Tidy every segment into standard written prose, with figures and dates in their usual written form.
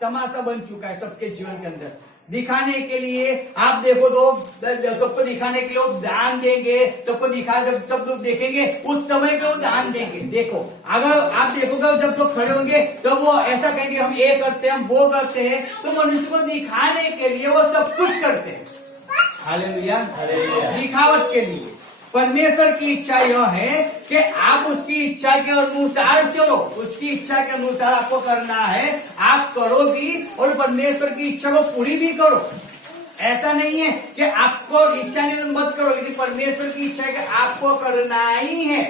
तमाशा बन चुका है सबके जीवन के अंदर। दिखाने के लिए आप देखो तो सबको दिखाने के लिए वो दान देंगे, सबको दिखा, जब सब लोग देखेंगे उस समय पे वो दान देंगे। देखो अगर आप देखोगे जब लोग खड़े होंगे तो वो ऐसा कहेंगे हम ये करते हैं, हम वो करते हैं, तो मनुष्य को दिखाने के लिए वो सब कुछ करते हैं। हालेलुया, दिखावट के लिए। परमेश्वर की इच्छा यह है कि आप उसकी इच्छा के अनुसार चलो, उसकी इच्छा के अनुसार आपको करना है, आप करो भी और परमेश्वर की इच्छा को पूरी भी करो। ऐसा नहीं है कि आपको इच्छा नहीं तो मत करो, लेकिन परमेश्वर की इच्छा है कि आपको करना ही है,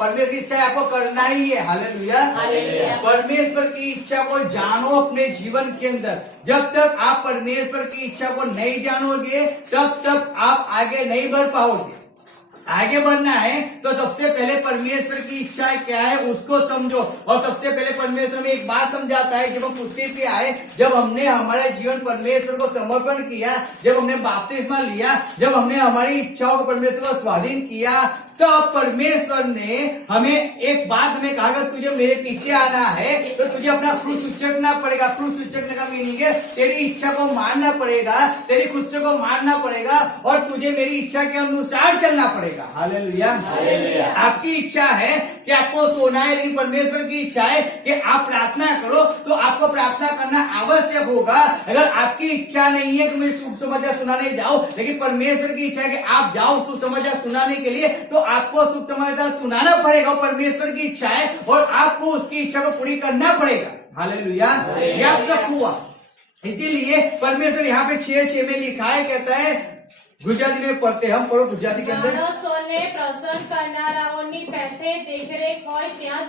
परमेश्वर की इच्छा है आपको करना ही है। हालेलुया, परमेश्वर की इच्छा को जानो अपने जीवन के अंदर। जब तक आप परमेश्वर की इच्छा को नहीं जानोगे तब तक आप आगे नहीं बढ़ पाओगे। आगे बढ़ना है तो सबसे पहले परमेश्वर की इच्छा क्या है उसको समझो। और सबसे पहले परमेश्वर में एक बात समझाता है, जब हम पृथ्वी पे आए, जब हमने हमारा जीवन परमेश्वर को समर्पण किया, जब हमने बपतिस्मा लिया, जब हमने हमारी इच्छाओं को परमेश्वर को स्वाधीन किया, तो परमेश्वर ने हमें एक बात में कहा, तुझे मेरे पीछे आना है तो तुझे अपना क्रूस उचकना पड़ेगा। क्रूस उचकने का मीनिंग है तेरी इच्छा को मारना पड़ेगा, तेरी खुद को मारना पड़ेगा और तुझे मेरी इच्छा के अनुसार चलना पड़ेगा। हालेलुया, आपकी इच्छा है कि आपको सोना है, लेकिन परमेश्वर की इच्छा है कि आप प्रार्थना करो, तो आपको प्रार्थना करना आवश्यक होगा। अगर आपकी इच्छा नहीं है कि मैं सुसमाचार सुनाने जाऊं, लेकिन परमेश्वर की इच्छा है कि आप जाओ सुसमाचार सुनाने के लिए, तो आपको सुसमाचार सुनाना पड़ेगा। परमेश्वर की इच्छा है और आपको उसकी इच्छा को पूरी करना पड़ेगा। हालेलुया, याद रखो। इसीलिए परमेश्वर यहाँ पे 6:6 में लिखा है, कहता है, गुजराती में पढ़ते हम, पढ़ो गुजराती के अंदर।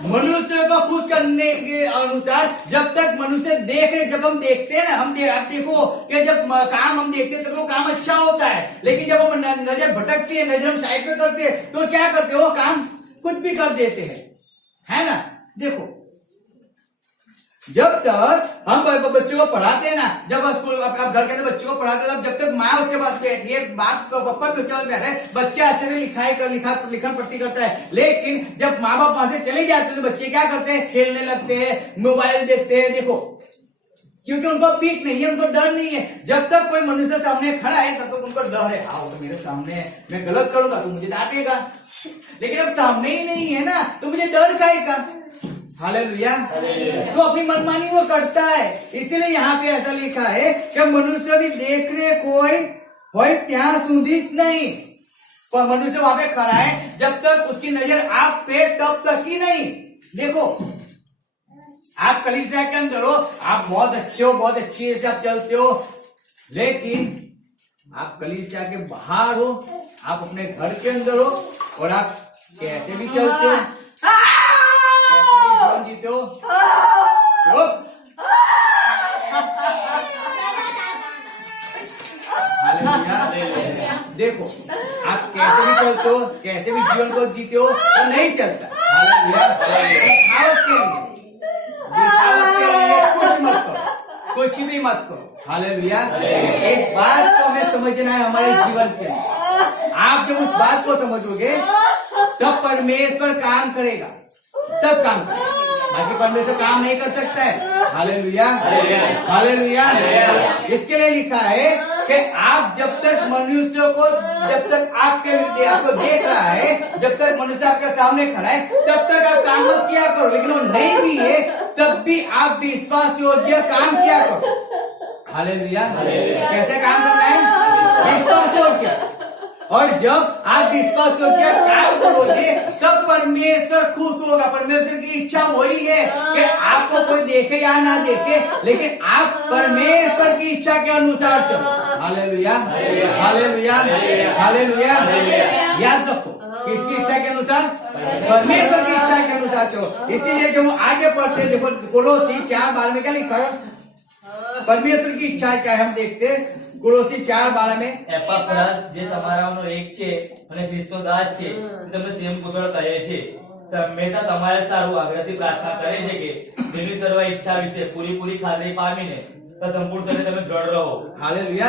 मनुष्य को खुश करने के अनुसार, जब तक मनुष्य देख रहे, जब हम देखते हैं ना, आप देखो कि जब काम हम देखते हैं तो वो काम अच्छा होता है, लेकिन जब हम नजर भटकती है, नजर हम साइड पे करते हैं, तो क्या करते हो, काम कुछ भी कर देते हैं, है ना। देखो जब तक हम बच्चों को पढ़ाते हैं ना, जब स्कूल आप घर के अंदर बच्चों को पढ़ाते हैं, जब तक माँ उसके पास बैठी है, बाप को पप्पा के बैठा है, बच्चा अच्छे से लिखन पट्टी करता है। लेकिन जब माँ बाप वहां से चले जाते हैं तो बच्चे क्या करते हैं, खेलने लगते हैं, मोबाइल देखते हैं। देखो क्योंकि उनको पीठ नहीं है, उनको डर नहीं है। जब तक कोई मनुष्य सामने खड़ा है तब तक उनको डर है, हाँ वो मेरे सामने है, मैं गलत करूंगा तो मुझे डांटेगा। लेकिन अब सामने ही नहीं है ना, तो मुझे डर काहेगा। हालेलुया, तो अपनी मनमानी वो करता है। इसीलिए यहाँ पे ऐसा लिखा है कि मनुष्य भी देखने कोई हो ત્યાં સુધી नहीं, पर मनुष्य वहां पे खड़ा है, जब तक उसकी नजर आप पे तब तक ही नहीं। देखो आप कलीसिया के अंदर हो, आप बहुत अच्छे हो, बहुत अच्छी से आप चलते हो, लेकिन आप कलीसिया के बाहर हो, आप अपने घर के अंदर हो और आप कैसे भी चलते हो, जीते हो। देखो आप कैसे भी चलते हो, कैसे भी जीवन को जीते हो, तो नहीं चलता। कुछ मत करो, कुछ भी मत करो। हालेलुया, इस बात को हमें समझना है हमारे जीवन के। आप जब उस बात को समझोगे तब परमेश्वर काम करेगा, सब काम करेगा, बाकी परमेश्वर काम नहीं कर सकता है। Hallelujah, hallelujah. इसके लिए लिखा है कि आप जब तक मनुष्य को, जब तक आपको देख रहा है, जब तक मनुष्य आपके सामने खड़ा है, तब तक आप काम मत किया करो। लेकिन वो नहीं भी है तब भी आप विश्वास योग्य काम किया करो। हालेलुया, कैसे काम करना है, विश्वास योग्य। और जब आप विश्वास योग्य काम करोगे तब परमेश्वर खुश होगा। परमेश्वर की इच्छा वही है कि आपको कोई देखे या ना देखे, लेकिन आप परमेश्वर की इच्छा के अनुसार चलो। Hallelujah, hallelujah, hallelujah. याद रखो किसकी इच्छा के अनुसार, परमेश्वर की इच्छा के अनुसार चलो। इसीलिए जब हम आगे पढ़ते हैं, देखो कोलोसी 4:12 में क्या लिखा है, परमेश्वर की इच्छा क्या है हम देखते हैं। કોલોસી 4:12 में એપાફ્રાસ જે તમારાનો એક છે અને ખ્રિસ્તો દાસ છે, તમને સેમ કુશળ કહે છે, હંમેશા તમારા સારું આગ્રહથી પ્રાર્થના કરે છે કે તેની સર્વ ઈચ્છા વિશે પૂરી ખાતરી પામીને संपूर्ण તમે दृढ़ रहो। हालेलुया,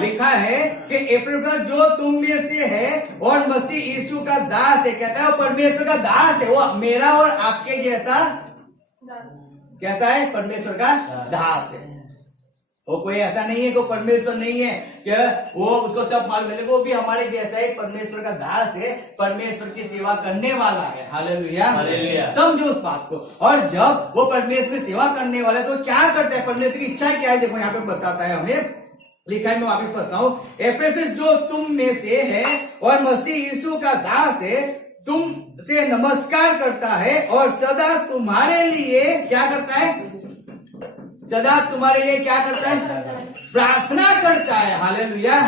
लिखा है कि एपफ्रास जो तुम में से है और मसीह यीशु का दास है, कहता है परमेश्वर का दास है, वो मेरा और आपके जैसा कैसा है? परमेश्वर का दास है। वो कोई ऐसा नहीं है कि परमेश्वर नहीं है कि वो उसको सब मालूम है, वो भी हमारे जैसा है, परमेश्वर का दास है, परमेश्वर की सेवा करने वाला है। हालेलुया, समझो उस बात को। और जब वो परमेश्वर की सेवा करने वाला है तो क्या करता है? परमेश्वर की इच्छा क्या है? देखो यहाँ पे बताता है, हमें लिखा है, मैं वापिस पढ़ता हूँ। एफेसस जो तुम में से है और मसीह यीशु का दास है, तुम से नमस्कार करता है और सदा तुम्हारे लिए क्या करता है? सदा तुम्हारे लिए क्या करता है? प्रार्थना करता है। हालेलुया,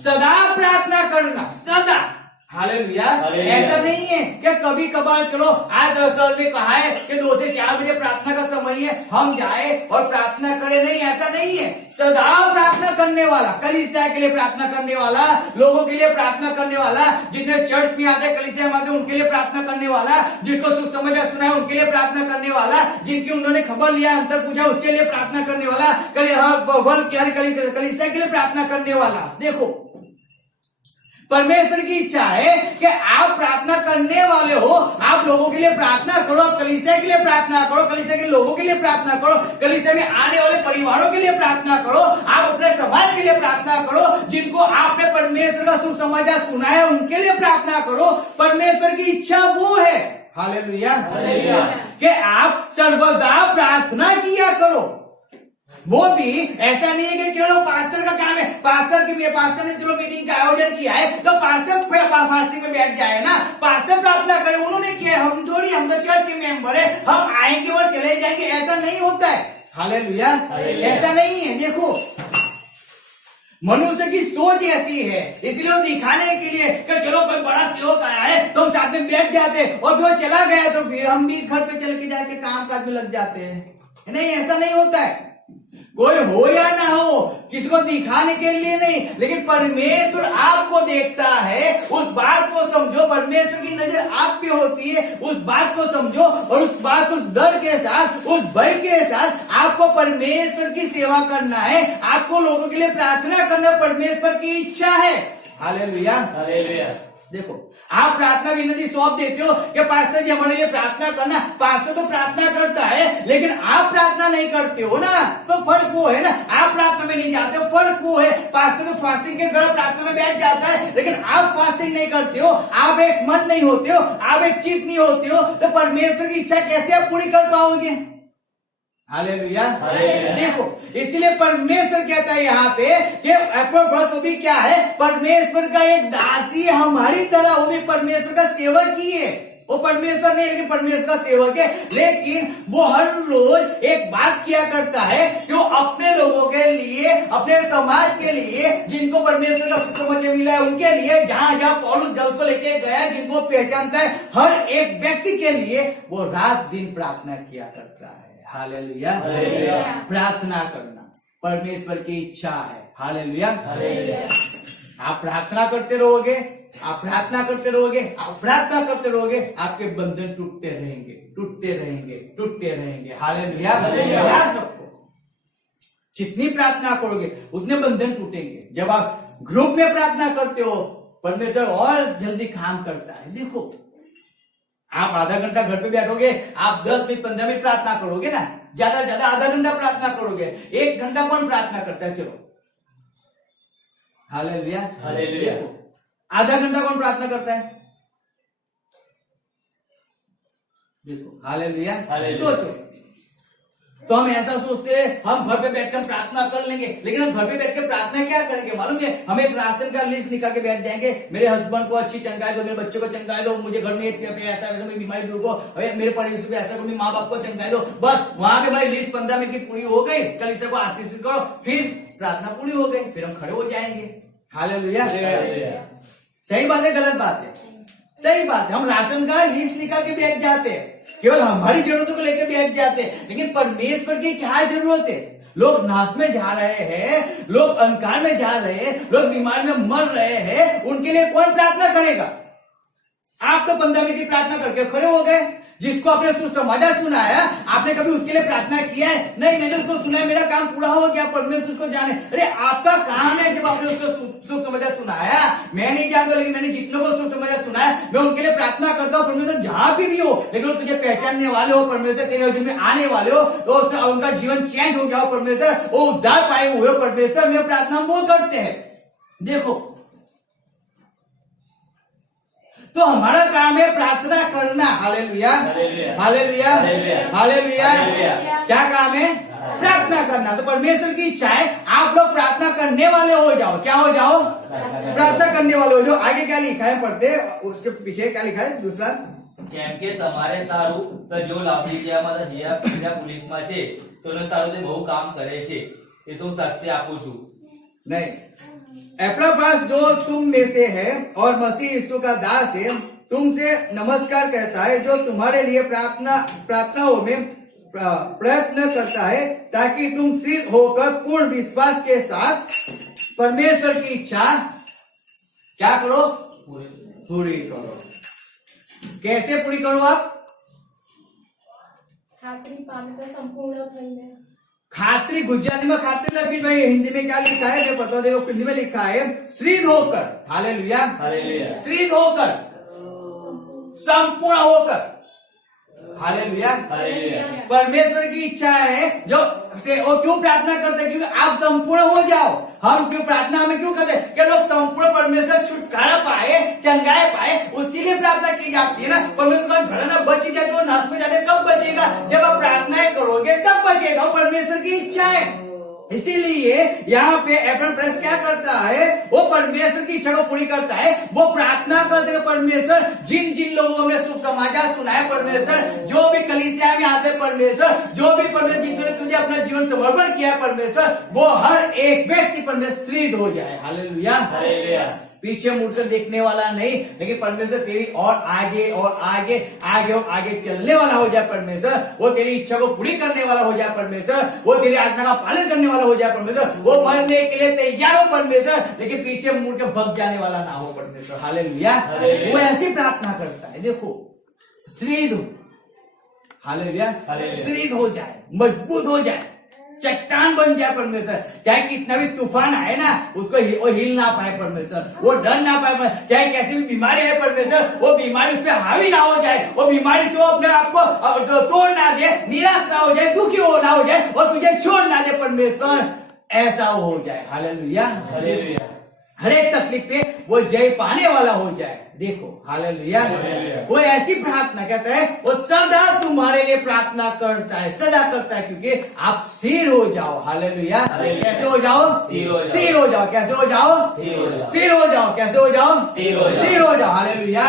सदा प्रार्थना करना, सदा। हालेलुया, ऐसा नहीं है कि कभी कभार चलो आज सर ने कहा है कि 2 से 4 बजे प्रार्थना का समय है, हम जाए और प्रार्थना करें, नहीं, ऐसा नहीं है। सदा प्रार्थना करने वाला, कलीसिया के लिए प्रार्थना करने वाला, लोगों के लिए प्रार्थना करने वाला, जितने चर्च में आते कलीसिया में आते उनके लिए प्रार्थना करने वाला, जिसको सुसमाचार सुना है उनके लिए प्रार्थना करने वाला, जिनकी उन्होंने खबर लिया, अंतर पूछा, उसके लिए प्रार्थना करने वाला, कलीसिया के लिए प्रार्थना करने वाला। देखो, परमेश्वर की इच्छा है कि आप प्रार्थना करने वाले हो, आप लोगों के लिए प्रार्थना करो, आप कलीसिया के लिए प्रार्थना करो, कलीसिया के लोगों के लिए प्रार्थना करो, कलीसिया में आने वाले परिवारों के लिए प्रार्थना करो, आप अपने समाज के लिए प्रार्थना करो, जिनको आपने परमेश्वर का सुसमाचार सुना है उनके लिए प्रार्थना करो। परमेश्वर की इच्छा वो है, हालेलुया, कि आप सर्वदा प्रार्थना किया करो। वो भी ऐसा नहीं है कि चलो पास्टर का काम है, पास्टर ने चलो मीटिंग का आयोजन किया है तो पास्टर फास्टिंग में बैठ जाए ना, पास्टर प्रार्थना करे, उन्होंने किया, हम थोड़ी, हम तो चर्च के मेंबर है, हम आएंगे और चले जाएंगे, ऐसा नहीं होता है। हालेलुया, ऐसा नहीं है। देखो, मनुष्य की सोच ऐसी है, इसलिए दिखाने के लिए कि चलो कोई बड़ा सेवक आया है तो हम साथ में बैठ जाते, और फिर वो चला गया तो फिर हम भी घर पे चल के जाके काम काज में लग जाते हैं। नहीं, ऐसा नहीं होता है। कोई हो या ना हो, किसी को दिखाने के लिए नहीं, लेकिन परमेश्वर आपको देखता है, उस बात को समझो। परमेश्वर की नजर आप पे होती है, उस बात को समझो, और उस बात, उस डर के साथ, उस भय के साथ आपको परमेश्वर की सेवा करना है, आपको लोगों के लिए प्रार्थना करना परमेश्वर की इच्छा है। Hallelujah, hallelujah. देखो, आप प्रार्थना विनती सौंप देते हो कि पास्टर जी हमारे लिए प्रार्थना करना, पास्टर तो प्रार्थना करता है लेकिन आप प्रार्थना नहीं करते हो ना, तो फर्क वो है ना, आप प्रार्थना में नहीं जाते हो, फर्क वो है। पास्टर तो फास्टिंग के घर प्रार्थना में बैठ जाता है लेकिन आप फास्टिंग नहीं करते हो, आप एक मन नहीं होते हो, आप एक चित्त नहीं होते हो, तो परमेश्वर की इच्छा कैसे आप पूरी कर पाओगे? हालेलुया। देखो, इसलिए परमेश्वर कहता है यहाँ पे कि एपोफ्रास वो भी क्या है? परमेश्वर का एक दासी है हमारी तरह, वो भी परमेश्वर का सेवक ही है। वो परमेश्वर नहीं लेकिन परमेश्वर का सेवक है, लेकिन वो हर रोज एक बात किया करता है कि वो अपने लोगों के लिए, अपने समाज के लिए, जिनको परमेश्वर का सुसमाचार मिला है उनके लिए, जहां जहां पौलुस उसको लेके गया, जिनको पहचानता है, हर एक व्यक्ति के लिए वो रात दिन प्रार्थना किया करता है। हालेलुया, प्रार्थना करना परमेश्वर की इच्छा है। हालेलुया, आप प्रार्थना करते रहोगे, आप प्रार्थना करते रहोगे, आप प्रार्थना करते रहोगे, आपके बंधन टूटते रहेंगे, टूटते रहेंगे, टूटते रहेंगे। हालेलुया, याद रखो, जितनी प्रार्थना करोगे उतने बंधन टूटेंगे। जब आप ग्रुप में प्रार्थना करते हो, परमेश्वर और जल्दी काम करता है। देखो, आप आधा घंटा घर पे बैठोगे, आप 10 मिनट 15 मिनट प्रार्थना करोगे ना, ज्यादा से ज्यादा आधा घंटा प्रार्थना करोगे, 1 घंटा कौन प्रार्थना करता है? चलो, हालेलुया, हालेलुया। आधा घंटा कौन प्रार्थना करता है? देखो, हालेलुया, सोचो। तो हम ऐसा सोचते हैं हम घर पे बैठकर प्रार्थना कर लेंगे, लेकिन हम घर पे बैठ के प्रार्थना क्या करेंगे मालूम है? हमें राशन का लिस्ट निकाल के बैठ जाएंगे, मेरे हस्बैंड को अच्छी चंगाई दो, मेरे बच्चों को चंगाई दो, मुझे घर में ऐसा मेरी बीमारी दूर को, मेरे पड़ोसी को ऐसा करो, माँ बाप को चंगाई दो। बस वहां पे भाई लिस्ट 15 मिनट की पूरी हो गई, कलीसिया को आशीषित करो, फिर प्रार्थना पूरी हो गई, फिर हम खड़े हो जाएंगे। हालेलुया, सही बात है, गलत बात है? सही बात है। हम राशन का लिस्ट निकाल के बैठ जाते हैं, केवल हमारी जरूरतों को लेकर बैठ जाते हैं, लेकिन परमेश्वर की क्या जरूरत है? लोग नाश में जा रहे हैं, लोग अंधकार में जा रहे हैं, लोग बीमार में मर रहे हैं, उनके लिए कौन प्रार्थना करेगा? आप तो 15 मिनट की प्रार्थना करके खड़े हो गए, जिसको आपने सुसमाचार सुना है, आपने कभी उसके लिए प्रार्थना किया है? नहीं, मैंने उसको सुना है, मेरा काम पूरा हो गया, परमेश्वर उसको जाने। अरे आपका काम है, जब आपने उसको सुसमाचार सुनाया, मैं नहीं जानता, लेकिन मैंने जितनों को सुसमाचार सुना है, मैं उनके लिए प्रार्थना करता हूँ, परमेश्वर जहां भी हो, लेकिन वो तुझे पहचानने वाले हो, परमेश्वर तेरे जीवन में आने वाले हो, तो उनका जीवन चेंज हो गया हो, परमेश्वर वो उद्धार पाए हुए हो, परमेश्वर में प्रार्थना वो करते हैं। देखो, तो हमारा काम है प्रार्थना करना। Hallelujah, hallelujah, hallelujah. क्या काम है? प्रार्थना करना। तो परमेश्वर की इच्छा है आप लोग प्रार्थना करने वाले हो जाओ। क्या हो जाओ? प्रार्थना करने वाले हो जाओ। आगे क्या लिखा है पढ़ते, उसके पीछे क्या लिखा है दूसरा? જેમ કે તમારે સારું તો જો લાભીડિયામાં બીજા પોલીસમાં છે તો એનું સારું તે બહુ કામ કરે છે એ તો હું સાક્ષી આપું છું। नहीं, एपफ्रास जो तुम में से है और मसीह यीशु का दास है, तुमसे नमस्कार कहता है, जो तुम्हारे लिए प्रार्थनाओं में प्रयत्न करता है, ताकि तुम सिद्ध होकर पूर्ण विश्वास के साथ परमेश्वर की इच्छा क्या करो? पूरी करो। कैसे पूरी करो आप? खातरी पामे तो संपूर्ण थईने। खातरी गुजराती में खातरी लगी भाई, हिंदी में क्या लिखा है मैं बता देखो, हिंदी में लिखा है सिद्ध होकर। Hallelujah, hallelujah. सिद्ध होकर, संपूर्ण होकर। Hallelujah, hallelujah. परमेश्वर की इच्छा है जो वो क्यों प्रार्थना करते हैं? क्योंकि आप संपूर्ण हो जाओ। हम क्यों प्रार्थना हमें क्यों करते हैं? कि लोग संपूर्ण परमेश्वर छुटकारा पाए, चंगाए पाए, उसी लिए प्रार्थना की जाती है ना। परमेश्वर का घराना बच जाए तो नाश में जाते, कब बचेगा? जब आप प्रार्थनाएं करोगे तब बचेगा। वो परमेश्वर की इच्छा है। इसीलिए यहाँ पे एपफ्रास क्या करता है? वो परमेश्वर की इच्छा को पूरी करता है। वो प्रार्थना करते हैं परमेश्वर जिन जिन लोगों को हमने सुसमाचार सुना है, परमेश्वर जो भी कलीसिया में आते हैं, परमेश्वर जो भी परमेश्वर जिन्होंने तुझे अपना जीवन समर्पण किया है, परमेश्वर वो हर एक व्यक्ति परमेश्वर सिद्ध हो जाए। Hallelujah, hallelujah. पीछे मुड़कर देखने वाला नहीं, लेकिन परमेश्वर तेरी और आगे और आगे आगे और आगे चलने वाला हो जाए। परमेश्वर वो तेरी इच्छा को पूरी करने वाला हो जाए। परमेश्वर वो तेरी आज्ञा का पालन करने वाला हो जाए। परमेश्वर वो मरने के लिए तैयार हो परमेश्वर, लेकिन पीछे मुड़ के भग जाने वाला ना हो परमेश्वर। हालेलुया, वो ऐसी प्रार्थना करता है। देखो, सिद्ध, हालेलुया, सिद्ध हो जाए, मजबूत हो जाए, चट्टान बन जाए परमेश्वर। चाहे कितना भी तूफान आए ना, उसको वो हिल ना पाए परमेश्वर, वो डर ना पाए। चाहे कैसी भी बीमारी है परमेश्वर, वो बीमारी उस पर हावी ना हो जाए, वो बीमारी तो अपने आप को तोड़ ना दे, निराश ना हो जाए, दुखी हो ना हो जाए और तुझे छोड़ ना दे परमेश्वर, ऐसा हो जाए। Hallelujah, hallelujah. हर एक तकलीफ पे वो जय पाने वाला हो जाए। देखो, हालेलुया, वो ऐसी प्रार्थना कहता है, वो सदा तुम्हारे लिए प्रार्थना करता है, सदा करता है, क्योंकि आप स्थिर हो जाओ। हालेलुया, कैसे हो जाओ? स्थिर हो जाओ। कैसे हो जाओ? स्थिर हो जाओ। कैसे हो जाओ? स्थिर हो जाओ। हालेलुया,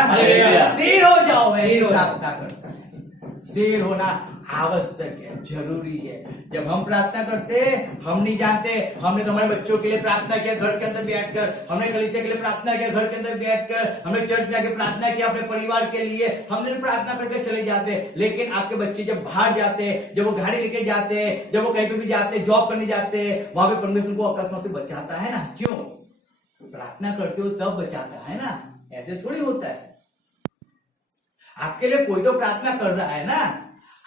स्थिर हो जाओ। ऐसी प्रार्थना करता है। स्थिर होना आवश्यक है, जरूरी है। जब हम प्रार्थना करते हैं, हम नहीं जानते, हमने तो हमारे बच्चों के लिए प्रार्थना किया घर के अंदर बैठकर, हमने कलीसिया के लिए प्रार्थना किया घर के अंदर बैठकर, हमने चर्च जाके प्रार्थना किया अपने परिवार के लिए, हमने प्रार्थना करके चले जाते हैं। लेकिन आपके बच्चे जब बाहर जाते हैं, जब वो गाड़ी लेके जाते हैं, जब वो कहीं पे भी जाते हैं, जॉब करने जाते हैं, वहां पे परमेश्वर को अकस्मात से बचाता है ना। क्यों? प्रार्थना करते हो तब बचाता है ना, ऐसे थोड़ी होता है। आपके लिए कोई तो प्रार्थना कर रहा है ना,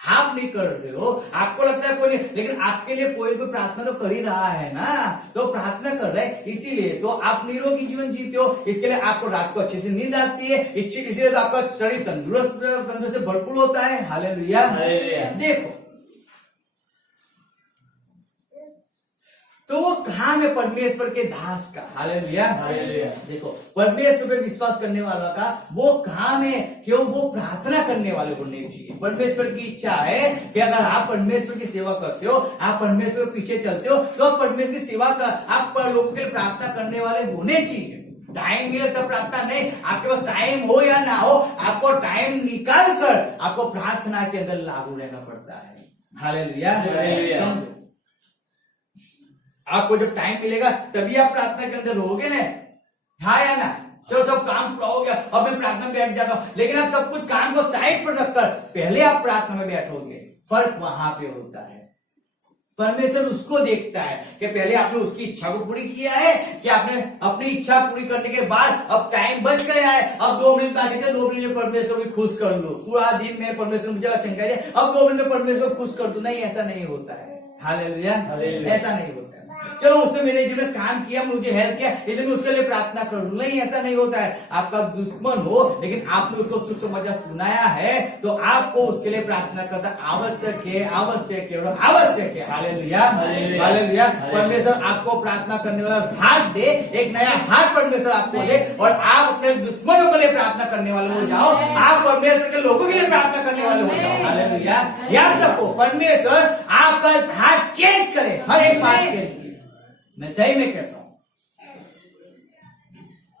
आप नहीं कर रहे हो, आपको लगता है कोई नहीं, लेकिन आपके लिए कोई प्रार्थना तो कर ही रहा है ना, तो प्रार्थना कर रहे हैं। इसीलिए तो आप निरोगी जीवन जीते हो, इसके लिए आपको रात को अच्छे से नींद आती है, इसीलिए तो आपका शरीर तंदुरुस्त से भरपूर होता है। हालेलुया, देखो, तो वो काम है परमेश्वर के दास का। हालेलुया, देखो, परमेश्वर पे विश्वास करने वाला का वो काम है कि वो प्रार्थना करने वाले होने चाहिए। परमेश्वर की इच्छा है कि अगर आप परमेश्वर की सेवा करते हो, आप परमेश्वर के पीछे चलते हो, तो आप परमेश्वर की सेवा कर, आप पर लोगों के प्रार्थना करने वाले होने चाहिए। टाइम मिले तब प्रार्थना नहीं, आपके पास टाइम हो या ना हो, आपको टाइम निकाल कर आपको प्रार्थना के अंदर लागू रहना पड़ता है। हालेलुया, आपको जब टाइम मिलेगा तभी आप प्रार्थना के अंदर रहोगे ना, हाँ या ना। चलो सब काम पूरा हो गया, अब मैं प्रार्थना में बैठ जाता हूं, लेकिन आप सब कुछ काम को साइड पर रखकर पहले आप प्रार्थना में बैठोगे, फर्क वहां पे होता है। परमेश्वर उसको देखता है कि पहले आपने उसकी इच्छा को पूरी किया है कि आपने अपनी इच्छा पूरी करने के बाद अब टाइम बच गया है, अब 2 मिनट बाकी थे, 2 मिनट में परमेश्वर को खुश कर लो, पूरा दिन में परमेश्वर मुझे चंगा है, अब 2 मिनट में परमेश्वर को खुश कर दो। नहीं, ऐसा नहीं होता है। हालेलुया, ऐसा नहीं होता है। चलो उसने मेरे जीवन में काम किया, मुझे हेल्प किया, इसलिए मैं उसके लिए प्रार्थना करूं, नहीं, ऐसा नहीं होता है। आपका दुश्मन हो लेकिन आपने उसको सुसमाचार सुनाया है तो आपको उसके लिए प्रार्थना करना आवश्यक है, आवश्यक है, आवश्यक है। Hallelujah, hallelujah. परमेश्वर आपको प्रार्थना करने वाला हार्ट दे, एक नया हार्ट परमेश्वर आपको दे और आप अपने दुश्मनों के लिए प्रार्थना करने वाले हो जाओ, आप परमेश्वर के लोगों के लिए प्रार्थना करने वाले हो जाओ। हालेलुया। याद रखो, परमेश्वर आपका हार्ट चेंज करे हर एक बात के लिए, मैं सही में कहता हूं।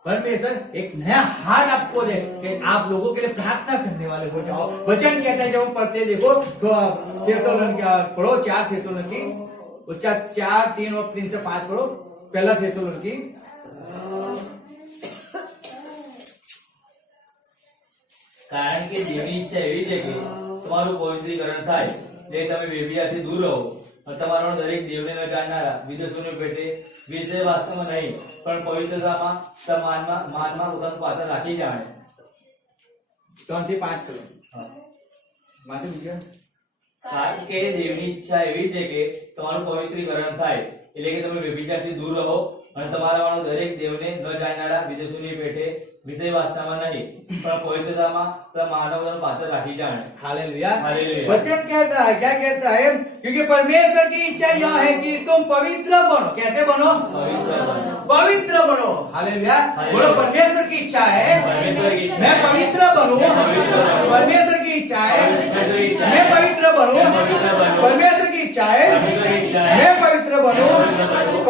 परमेश्वर एक नया हार्ट आपको दे कि आप लोगों के लिए प्रार्थना करने वाले हो जाओ। वचन कहता है, जब हम पढ़ते देखो थेसलोनिकी पढ़ो, 4 थेसलोनिकी, उसका 4, 3 और 3 से 5 पढ़ो। पहला थेसलोनिकी કારણ કે દેવની ઈચ્છા એવી છે કે તમારું પવિત્રીકરણ થાય, એટલે તમે વ્યભિચારથી દૂર રહો અને તમારો દરેક દેવને ન જાણનારા વિદેશોની પેટે વિષય વાસ્તવમાં નહીં પણ પવિત્રતામાં માનમાં પોતાનું પાત્ર રાખી જાણે। 3 થી 5 ચલો માથે બીજા। કારણ કે દેવની ઈચ્છા એવી છે કે તમારું પવિત્રીકરણ થાય, એટલે કે તમે વ્યભિચારથી દૂર રહો અને તમારામાંનો દરેક દેવને ન જાણનારા વિદેશોની પેટે વિષય વાસ્તવમાં નહીં પણ પવિત્રતામાં માનવતાનું પાત્ર રાખી જાણે। हालेलुया। हालेलुया। वचन कहता है, क्या कहता है? क्योंकि परमेश्वर की इच्छा यह है कि तुम पवित्र बनो। कैसे बनो? पवित्र बनो। हालेलुया। बोलो, परमेश्वर की इच्छा है मैं पवित्र बनूं। परमेश्वर की इच्छा है मैं पवित्र बनूं। परमेश्वर की इच्छा है मैं पवित्र बनूं।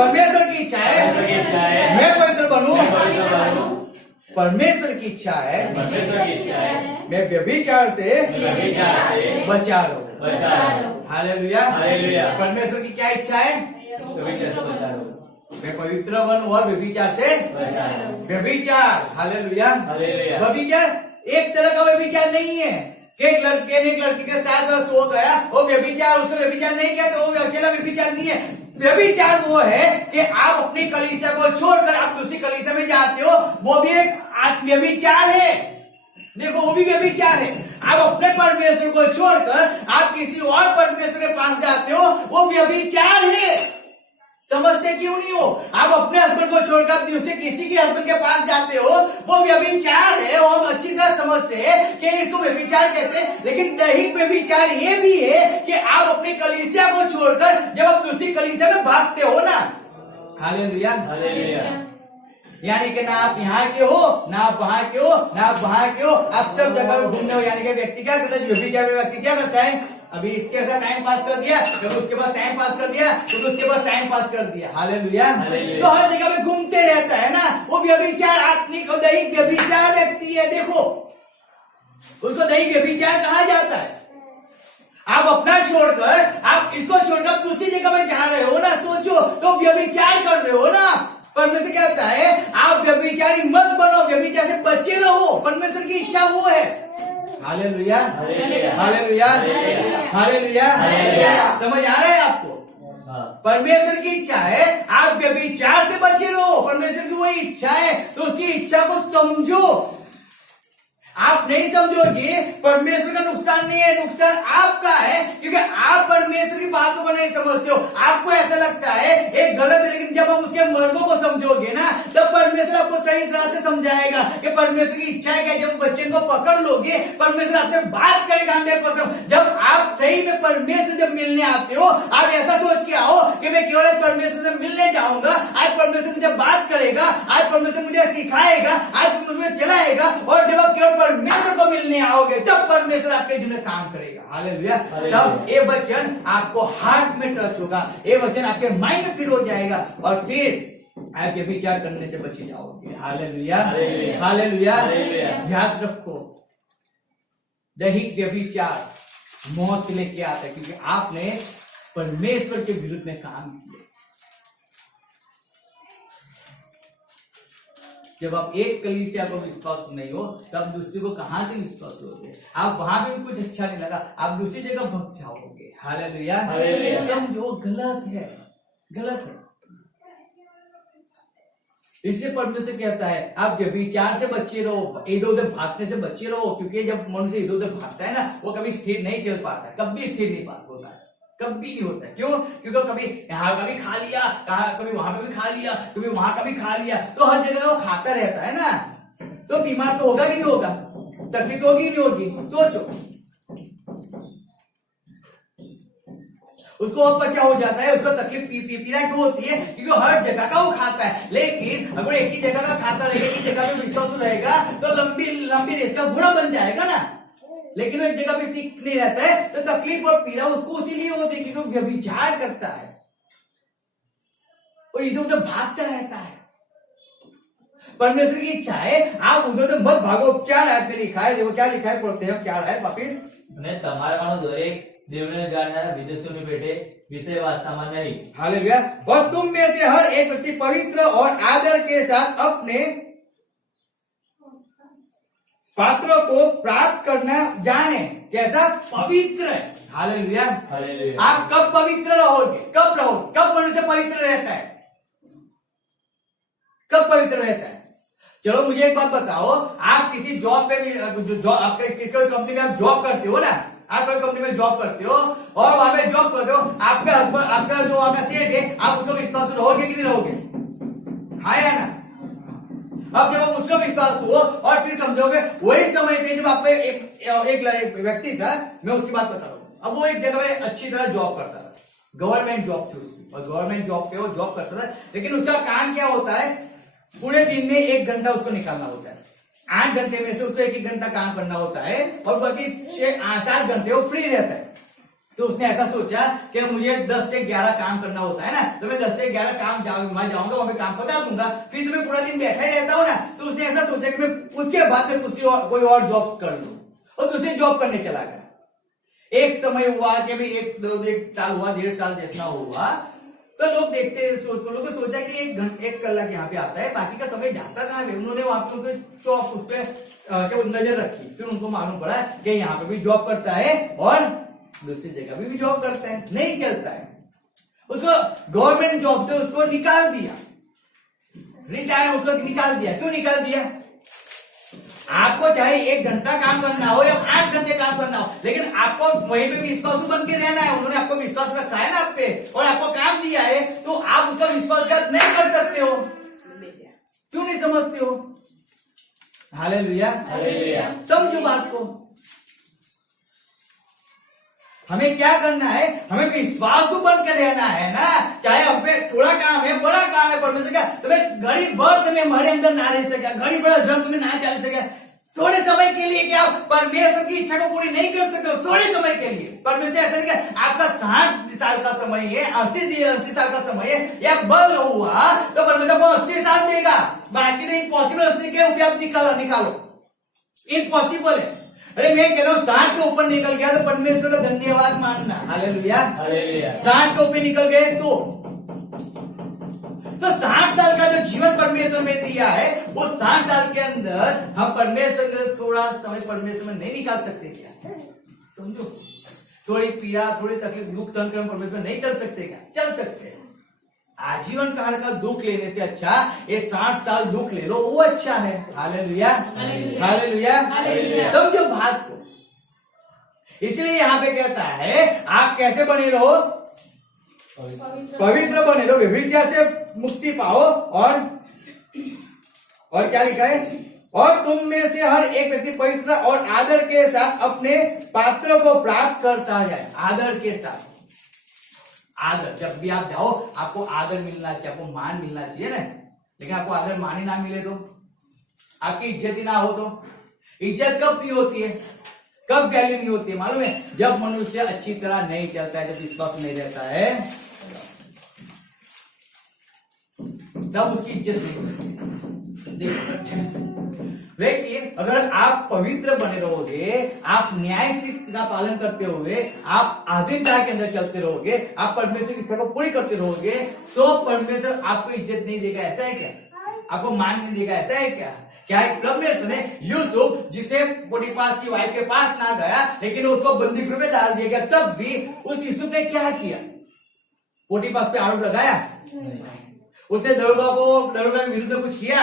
परमेश्वर की इच्छा है मैं पवित्र बनूं। परमेश्वर की इच्छा है मैं व्यभिचार से बचा रहूं। हालेलुया। परमेश्वर की क्या इच्छा है? मैं पवित्र बनूं और व्यभिचार से व्यभिचार। हालेलुया। व्यभिचार एक तरह का व्यभिचार नहीं है कि एक लड़के ने एक लड़की के साथ सो गया, वो व्यभिचार, उसको व्यभिचार नहीं किया तो वो अकेला व्यभिचार नहीं है। व्यभिचार वो है कि आप अपनी कलीसिया को छोड़कर आप दूसरी कलीसिया में जाते हो, वो भी एक व्यभिचार है। देखो, वो भी व्यभिचार है। आप अपने परमेश्वर को छोड़कर आप किसी और परमेश्वर के पास जाते हो, वो व्यभिचार है। समझते क्यों नहीं हो? आप अपने हस्बैंड को छोड़कर आप दूसरे किसी के हस्बैंड के पास जाते हो, वो व्यभिचार है। और हम अच्छी तरह समझते हैं कि इसको व्यभिचार कहते हैं, लेकिन दैहिक व्यभिचार ये भी है कि आप अपनी कलीसिया को छोड़कर जब आप दूसरी कलीसिया में भागते हो ना। हालेलुया। यानी कि ना आप यहाँ के हो, ना आप वहां के हो, ना आप वहां के हो, आप सब जगह घूमने हो। यानी कि व्यक्ति क्या करता है? व्यभिचार व्यक्ति क्या करता है? अभी इसके साथ टाइम पास कर दिया, फिर उसके बाद टाइम पास कर दिया, फिर उसके बाद टाइम पास कर दिया। हालेलुया। तो हर जगह में घूमते रहता है ना, वो व्यभिचार आत्मिक और दैहिक व्यभिचार व्यक्ति है। देखो, उसको दैहिक व्यभिचार कहा जाता है। आप अपना छोड़कर, आप इसको छोड़कर दूसरी जगह में जा रहे हो ना, सोचो तो व्यभिचार कर रहे हो ना। परमेश्वर कहता है आप व्यभिचारी मत बनो, व्यभिचार से बचे रहो। परमेश्वर की इच्छा वो है। Hallelujah, hallelujah, hallelujah. समझ आ रहा है आपको? परमेश्वर की इच्छा है आप व्यभिचार से बचे रहो। परमेश्वर की वही इच्छा है, तो उसकी इच्छा को समझो। आप नहीं समझोगे, परमेश्वर का नुकसान नहीं है, नुकसान आपका है, क्योंकि आप परमेश्वर की बातों को नहीं समझते हो। आपको ऐसा लगता है एक गलत है, लेकिन जब आप उसके मर्मों को समझोगे ना, तब परमेश्वर आपको सही तरह से समझाएगा कि परमेश्वर की इच्छा है। जब बच्चे को पकड़ लोगे, परमेश्वर आपसे बात करेगा 100%। जब आप सही में परमेश्वर जब मिलने आते हो, आप ऐसा सोच के आओ कि मैं केवल परमेश्वर से मिलने जाऊंगा, आज परमेश्वर मुझे बात करेगा, आज परमेश्वर मुझे सिखाएगा, आज मुझे चलाएगा। और जब आप केवल परमेश्वर को मिलने आओगे, तब परमेश्वर आपके जीवन में काम करेगा। हालेलुया। तब ये वचन आपको हार्ट में टच होगा, ये वचन आपके माइंड में फिट हो जाएगा और फिर आप व्यभिचार करने से बच जाओगे। Hallelujah, hallelujah. याद रखो, दैहिक व्यभिचार मौत लेके आता है, क्योंकि आपने परमेश्वर के विरुद्ध में काम किया। जब आप एक कली से आपको विश्वास नहीं हो तब दूसरे को कहां से विश्वास होगे। आप वहां पे भी कुछ अच्छा नहीं लगा, आप दूसरी जगह भग जाओगे। हालेलुया। हालेलुया। समझो गलत है, गलत है। इसलिए परमेश्वर कहता है आप व्यभिचार से बचे रहो, इधर उधर भागने से बचे रहो, क्योंकि जब मनुष्य इधर उधर भागता है ना वो कभी स्थिर नहीं चल पाता है, कभी स्थिर नहीं होता है, कभी नहीं होता है। क्यों? क्योंकि कभी यहाँ कभी खा लिया, कभी वहां पे भी खा लिया, कभी वहां का भी खा लिया, तो हर जगह वो खाता रहता है ना, तो बीमार तो होगा कि नहीं होगा, तकलीफ होगी नहीं होगी। सोचो, उसको अपचा हो जाता है, उसको तकलीफ पीड़ा क्यों होती है? क्योंकि हर जगह का वो खाता है। लेकिन अगर एक ही जगह का खाता रहेगा, एक ही जगह पे विश्वास रहेगा तो लंबी लंबी रेस का बुरा बन जाएगा ना। लेकिन वो एक जगह पे टिक नहीं रहता है तो तकलीफ और पीड़ा उसको इसीलिए होती है क्योंकि वो व्यभिचार करता है, वो इधर उधर भागता रहता है। परमेश्वर की इच्छा है आप उधर उधर मत भागो। 4 आयत में लिखा है, देखो क्या लिखा है, पढ़ते हैं 4 आयत वापिस। અને તમારામાંનો દરેક દેવને જાણનારા વિદેશોની પેટે વિષય વાસ્તવમાં નહીં। हालेलुया। और तुम में से हर एक व्यक्ति पवित्र और आदर के साथ अपने पात्रों को प्राप्त करना जाने। कैसा? पवित्र है। हालेलुया। हालेलुया। आप कब पवित्र रहोगे? कब रहोगे? कब मनुष्य पवित्र रहता है? कब पवित्र रहता है? चलो मुझे एक बात बताओ, आप किसी जॉब पे भी आपके किसी कंपनी में आप जॉब करते हो ना, आप कोई कंपनी में जॉब करते हो और वहां पे जॉब करते हो, आपका हस्बैंड, आपका जो वहां का सेठ है, आप उसको विश्वास रहोगे कि नहीं रहोगे? हाँ या ना? अब जब उसको विश्वास हो और फिर समझोगे, वही समय पे जब आप एक व्यक्ति था, मैं उसकी बात बता रहा हूँ। अब वो एक जगह पे अच्छी तरह जॉब करता था, गवर्नमेंट जॉब थी उसकी, और गवर्नमेंट जॉब पे वो जॉब करता था। लेकिन उसका काम क्या होता है, पूरे दिन में 1 घंटा उसको निकालना होता है। 8 घंटे में से उसको 1 घंटा काम करना होता है और बाकी 7 घंटे वो फ्री रहता है। तो उसने ऐसा सोचा कि मुझे 10 से 11 काम करना होता है ना, तो मैं 10 से 11 काम वहां जाऊंगा, वहां पे काम बता दूंगा, फिर तो मैं पूरा दिन बैठा ही रहता हूँ ना। तो उसने ऐसा सोचा कि मैं उसके बाद में कोई और जॉब कर लूं, और दूसरी जॉब करने चला गया। एक समय हुआ कि अभी 1 साल हुआ, 1.5 साल जितना हुआ, तो लोग देखते लोगों ने सोचा कि 1 कलाक यहाँ पे आता है, बाकी का समय जाता कहाँ है। उन्होंने वहां पे जॉब उस पर नजर रखी, फिर उनको मालूम पड़ा कि यहाँ पे भी जॉब करता है और दूसरी जगह भी जॉब करता है, नहीं चलता है। उसको गवर्नमेंट जॉब से उसको निकाल दिया, रिटायर उसको निकाल दिया। क्यों निकाल दिया? आपको चाहे 1 घंटा काम करना हो या 8 घंटे काम करना हो, लेकिन आपको वहीं पे विश्वासू बन के रहना है। उन्होंने आपको विश्वास रखा है ना आप पे, और आपको काम दिया है, तो आप उसका विश्वासघात नहीं कर सकते हो। क्यों नहीं समझते हो? हालेलुया। हालेलुया। समझो बात को। हमें क्या करना है? हमें विश्वासू बनकर रहना है ना। चाहे हम पे थोड़ा काम है, बड़ा काम है, परमेश्वर का तुम्हें घड़ी भर तुम्हें हमारे अंदर ना रह सके, घड़ी भर जन्म तुम्हें ना चल सके, थोड़े समय के लिए क्या परमेश्वर की इच्छा को पूरी नहीं कर सकते हो? थोड़े समय के लिए परमेश्वर ऐसा नहीं कि आपका 60 साल का समय है, 80 साल का समय है, या बल हुआ तो परमेश्वर को 80 साल देगा, बाकी तो इम्पॉसिबल 80 के ऊपर आप निकालो, इम्पॉसिबल है। अरे मैं कह रहा हूँ 60 के ऊपर निकल गया तो परमेश्वर का धन्यवाद मानना। हालेलुया। हालेलुया। 60 के ऊपर निकल गए तो 60 साल का जो जीवन परमेश्वर में दिया है, वो 60 साल के अंदर हम परमेश्वर का थोड़ा समय परमेश्वर में नहीं निकाल सकते क्या? समझो, थोड़ी पीड़ा, थोड़ी तकलीफ, दुख सहन कर परमेश्वर नहीं चल सकते क्या? चल सकते हैं। आजीवन काल का दुख लेने से अच्छा ये 60 साल दुख ले लो, वो अच्छा है। हालेलुया। हालेलुया। समझो बात को। इसलिए यहाँ पे कहता है आप कैसे बने रहो? पवित्र बने रहो, व्यभिचार से मुक्ति पाओ, और क्या लिखा है? और तुम में से हर एक व्यक्ति पवित्र और आदर के साथ अपने पात्रों को प्राप्त करता जाए। आदर के साथ। आदर, जब भी आप जाओ आपको आदर मिलना चाहिए, आपको मान मिलना चाहिए ना। लेकिन आपको आदर मान ही ना मिले तो, आपकी इज्जत ही ना हो तो, इज्जत कब नहीं होती है, कब वैल्यू नहीं होती है मालूम है? जब मनुष्य अच्छी तरह नहीं चलता है, जब विश्वास नहीं रहता है, तब उसकी इज्जत नहीं होती। देखो लेकिन अगर आप पवित्र बने रहोगे, आप न्याय का पालन करते हुए आप आधीनता के अंदर चलते रहोगे, आप परमेश्वर की इच्छा को पूरी करते रहोगे, तो परमेश्वर आपको इज्जत नहीं देगा। ऐसा है क्या? आपको मान नहीं देगा? ऐसा है क्या? क्या परमेश्वर ने यूसुफ जिसने पोटीफार की वाइफ के पास ना गया लेकिन उसको बंदी गृह में डाल दिया गया, तब भी उस यूसुफ ने क्या किया? पोटीफार पे आरोप लगाया? उसने दरोगा के विरुद्ध कुछ किया?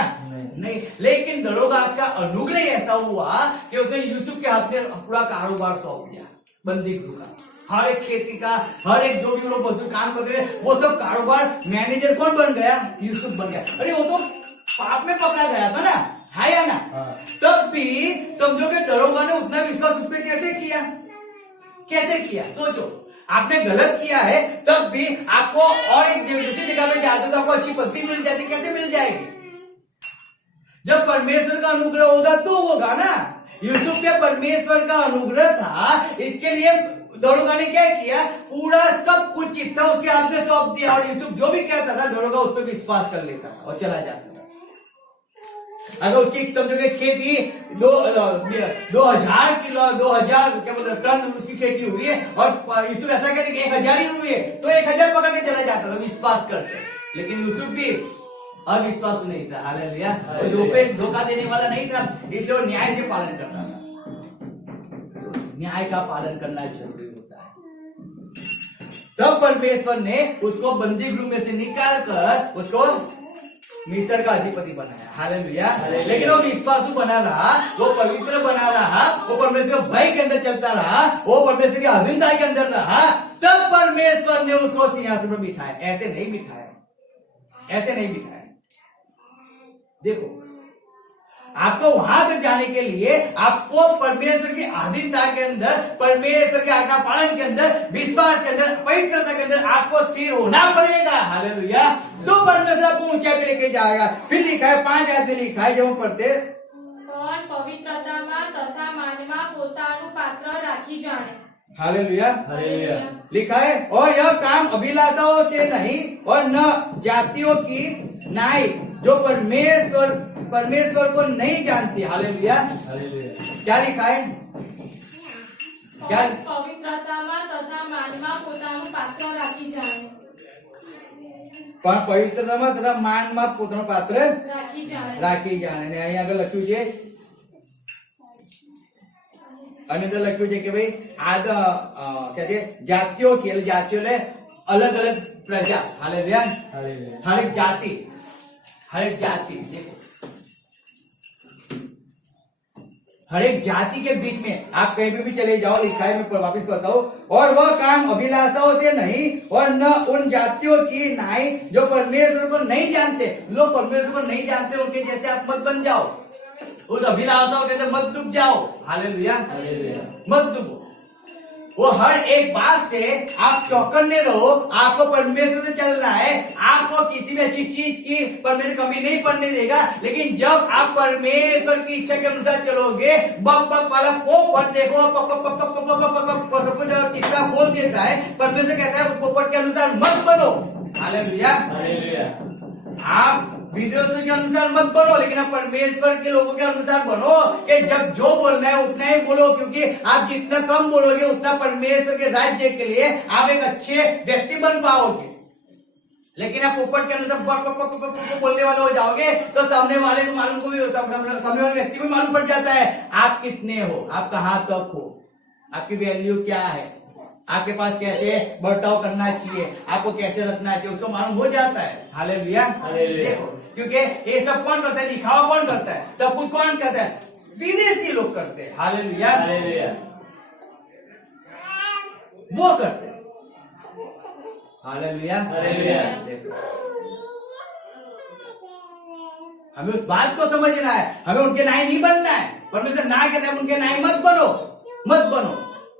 नहीं। लेकिन दरोगा का अनुग्रह ऐसा हुआ कि उसने यूसुफ के हाथ में पूरा कारोबार सौंप दिया, बंदी गृह का, हर एक खेती का, हर एक जो भी लोग वस्तु काम करते थे वो सब कारोबार मैनेजर कौन बन गया? यूसुफ बन गया। अरे वो तो पाप में पकड़ा गया था ना, है या ना? तब भी समझो कि दरोगा ने उतना विश्वास उस पर कैसे किया? कैसे किया? सोचो, आपने गलत किया है तब भी आपको और एक दूसरी जगह में जाते तो आपको अच्छी पदवी मिल जाती। कैसे मिल जाएगी? जब परमेश्वर का अनुग्रह होगा तो होगा ना। यूसुफ के परमेश्वर का अनुग्रह था, इसके लिए दरोगा ने क्या किया? पूरा सब कुछ चिट्ठा उसके हाथ में सौंप दिया और यूसुफ जो भी कहता था दरोगा उस पर विश्वास कर लेता था और चला जाता था। अगर उसकी समझो कि खेती 2000 किलो 2000 क्या बोलते टन उसकी खेती हुई है और यूसुफ ऐसा कहते कि 1000 ही हुई है तो 1000 पकड़ के चला जाता था विश्वास करते। लेकिन यूसुफ भी अविश्वास नहीं था। हालेलुया। धोखा देने वाला नहीं था, इसलिए वो न्याय के पालन करता था। न्याय का पालन करना जरूरी होता है। तब परमेश्वर ने उसको बंदी गृह में से निकाल कर उसको मिस्र का अधिपति बनाया। हालेलुया। लेकिन वो विश्वासु बना रहा, वो पवित्र बना रहा, वो परमेश्वर के भय के अंदर चलता रहा, वो परमेश्वर की अधीनता के अंदर रहा, तब परमेश्वर ने उसको सिंहासन पर बिठाया। ऐसे नहीं बिठाया, ऐसे नहीं बिठाया। देखो, आपको वहां तक जाने के लिए आपको परमेश्वर की अधीनता के अंदर, परमेश्वर के आज्ञा पालन के अंदर, विश्वास के अंदर, पवित्रता के अंदर आपको स्थिर होना पड़ेगा। हालेलुया। तो परमेश्वर आपको ऊंचाई पे लेके जाएगा। फिर लिखा है 5 आयत में लिखा है, जब हम पढ़ते और पवित्रताમાં તથા માનમાં પોતાનું પાત્ર રાખી જાણે। हालेलुया। हालेलुया। लिखा है और यह काम अभिलाषाओं से नहीं और न जातियों की नाई जो परमेश्वर को नहीं जानती। हालेलुया। हालेलुया। क्या लिखा है? क्या? પવિત્રતામાં તથા માનમાં પોતાનું પાત્ર રાખી જાણે। પણ પવિત્રતામાં તથા માનમાં પોતાનું પાત્ર રાખી જાણે। રાખી જાણે। અને અહીંયા આગળ લખ્યું છે, અને અંદર લખ્યું છે કે ભાઈ क्या છે જાતિઓ કે જાતિઓ ને अलग अलग प्रजा। हालेलुया। हालेलुया। हर एक जाति देखो, हर एक जाति के बीच में आप कहीं पे भी चले जाओ, लिखा है, मैं वापिस पढ़ता हूँ। और वह काम अभिलाषाओं से नहीं और न उन जातियों की नाई जो परमेश्वर को नहीं जानते। लोग परमेश्वर को नहीं जानते, उनके जैसे आप मत बन जाओ, उस अभिलाषाओं के अंदर मत डूब जाओ। हालेलुया। मत डूबो। वो हर एक बात से आप चौकन्ने रहो। आपको परमेश्वर से चलना है, आपको किसी भी अच्छी चीज की परमेश्वर कमी नहीं पड़ने देगा। लेकिन जब आप परमेश्वर की इच्छा के अनुसार चलोगे, बक बक वाला पोपट देखो, सब कुछ किस्सा खोल देता है। परमेश्वर कहता है पोपट के अनुसार मत बनो। हालेलुया। आप विदेशों के अनुसार मत बनो, लेकिन आप परमेश्वर के लोगों के अनुसार बनो कि जब जो बोलना है उतना ही बोलो, क्योंकि आप जितना कम बोलोगे उतना परमेश्वर के राज्य के लिए आप एक अच्छे व्यक्ति बन पाओगे। लेकिन आप पोपट के अनुसार बोलने वाले हो जाओगे तो सामने वाले को मालूम को भी होता है, सामने वाले व्यक्ति को भी मालूम पड़ जाता है आप कितने हो, आप कहाँ तक हो, आपकी वैल्यू क्या है, आपके पास कैसे बर्ताव करना चाहिए, आपको कैसे रखना चाहिए, उसको मालूम हो जाता है। हालेलुया। देखो, क्योंकि ये सब कौन करता है? दिखावा कौन करता है? सब कुछ कौन करता है? विदेशी लोग करते हैं। हालेलुया। वो करते हैं। हालेलुया। हमें उस बात को समझना है, हमें उनके नाई नहीं बनना है। परमेश्वर ना कहते हैं उनके नाई मत बनो, मत बनो,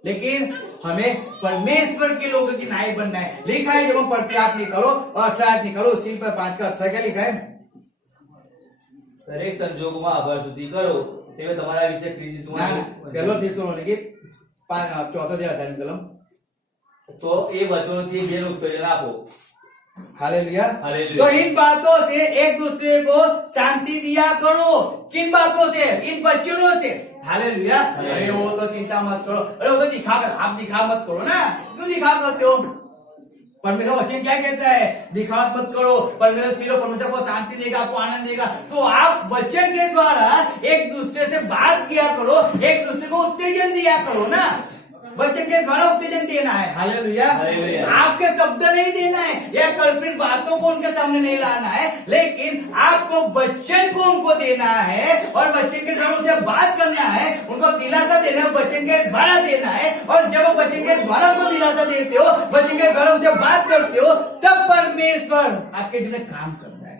लेकिन हमें परमेश्वर के लोगों की नाई बनना है। लिखा है, जब हम पढ़ते आप निकलो और 18 निकलो, उसी पर 5 का 18 क्या लिखा है? દરેક સંજોગોમાં આભાર સ્તુતિ કરો, તેઓ તમારા વિશે ખ્રિસ્તમાં પહેલો થેસલોનિકી 4 અધ્યાય 18 કલમ। તો એ વચનોથી બેન ઉત્તેજન આપો हालेलुया। हालेलुया। तो इन बातों से एक दूसरे को शांति दिया करो। किन बातों से? इन वचनों से। हालेलुया। अरे वो तो चिंता मत करो, अरे वो तो दिखा कर, आप दिखा मत करो ना, क्यों दिखा करते हो? परमेश्वर वचन क्या कहता है? दिखा मत करो। परमेश्वर को शांति देगा, आपको आनंद देगा। तो आप वचन के द्वारा एक दूसरे से बात किया करो, एक दूसरे को उत्तेजन दिया करो ना। वचन के द्वारा उत्तेजन देना है। हालेलुया। आपके शब्द नहीं देना है या कल्पित बातों को उनके सामने नहीं लाना है, लेकिन आपको वचन को उनको देना है और वचन के द्वारा उनसे बात करना है, उनको दिलासा देना है, वचन के द्वारा देना है। और जब वचन के द्वारा उनको दिलासा देते हो, वचन के द्वारा उनसे बात करते हो, तब परमेश्वर आपके जीवन में काम करता है।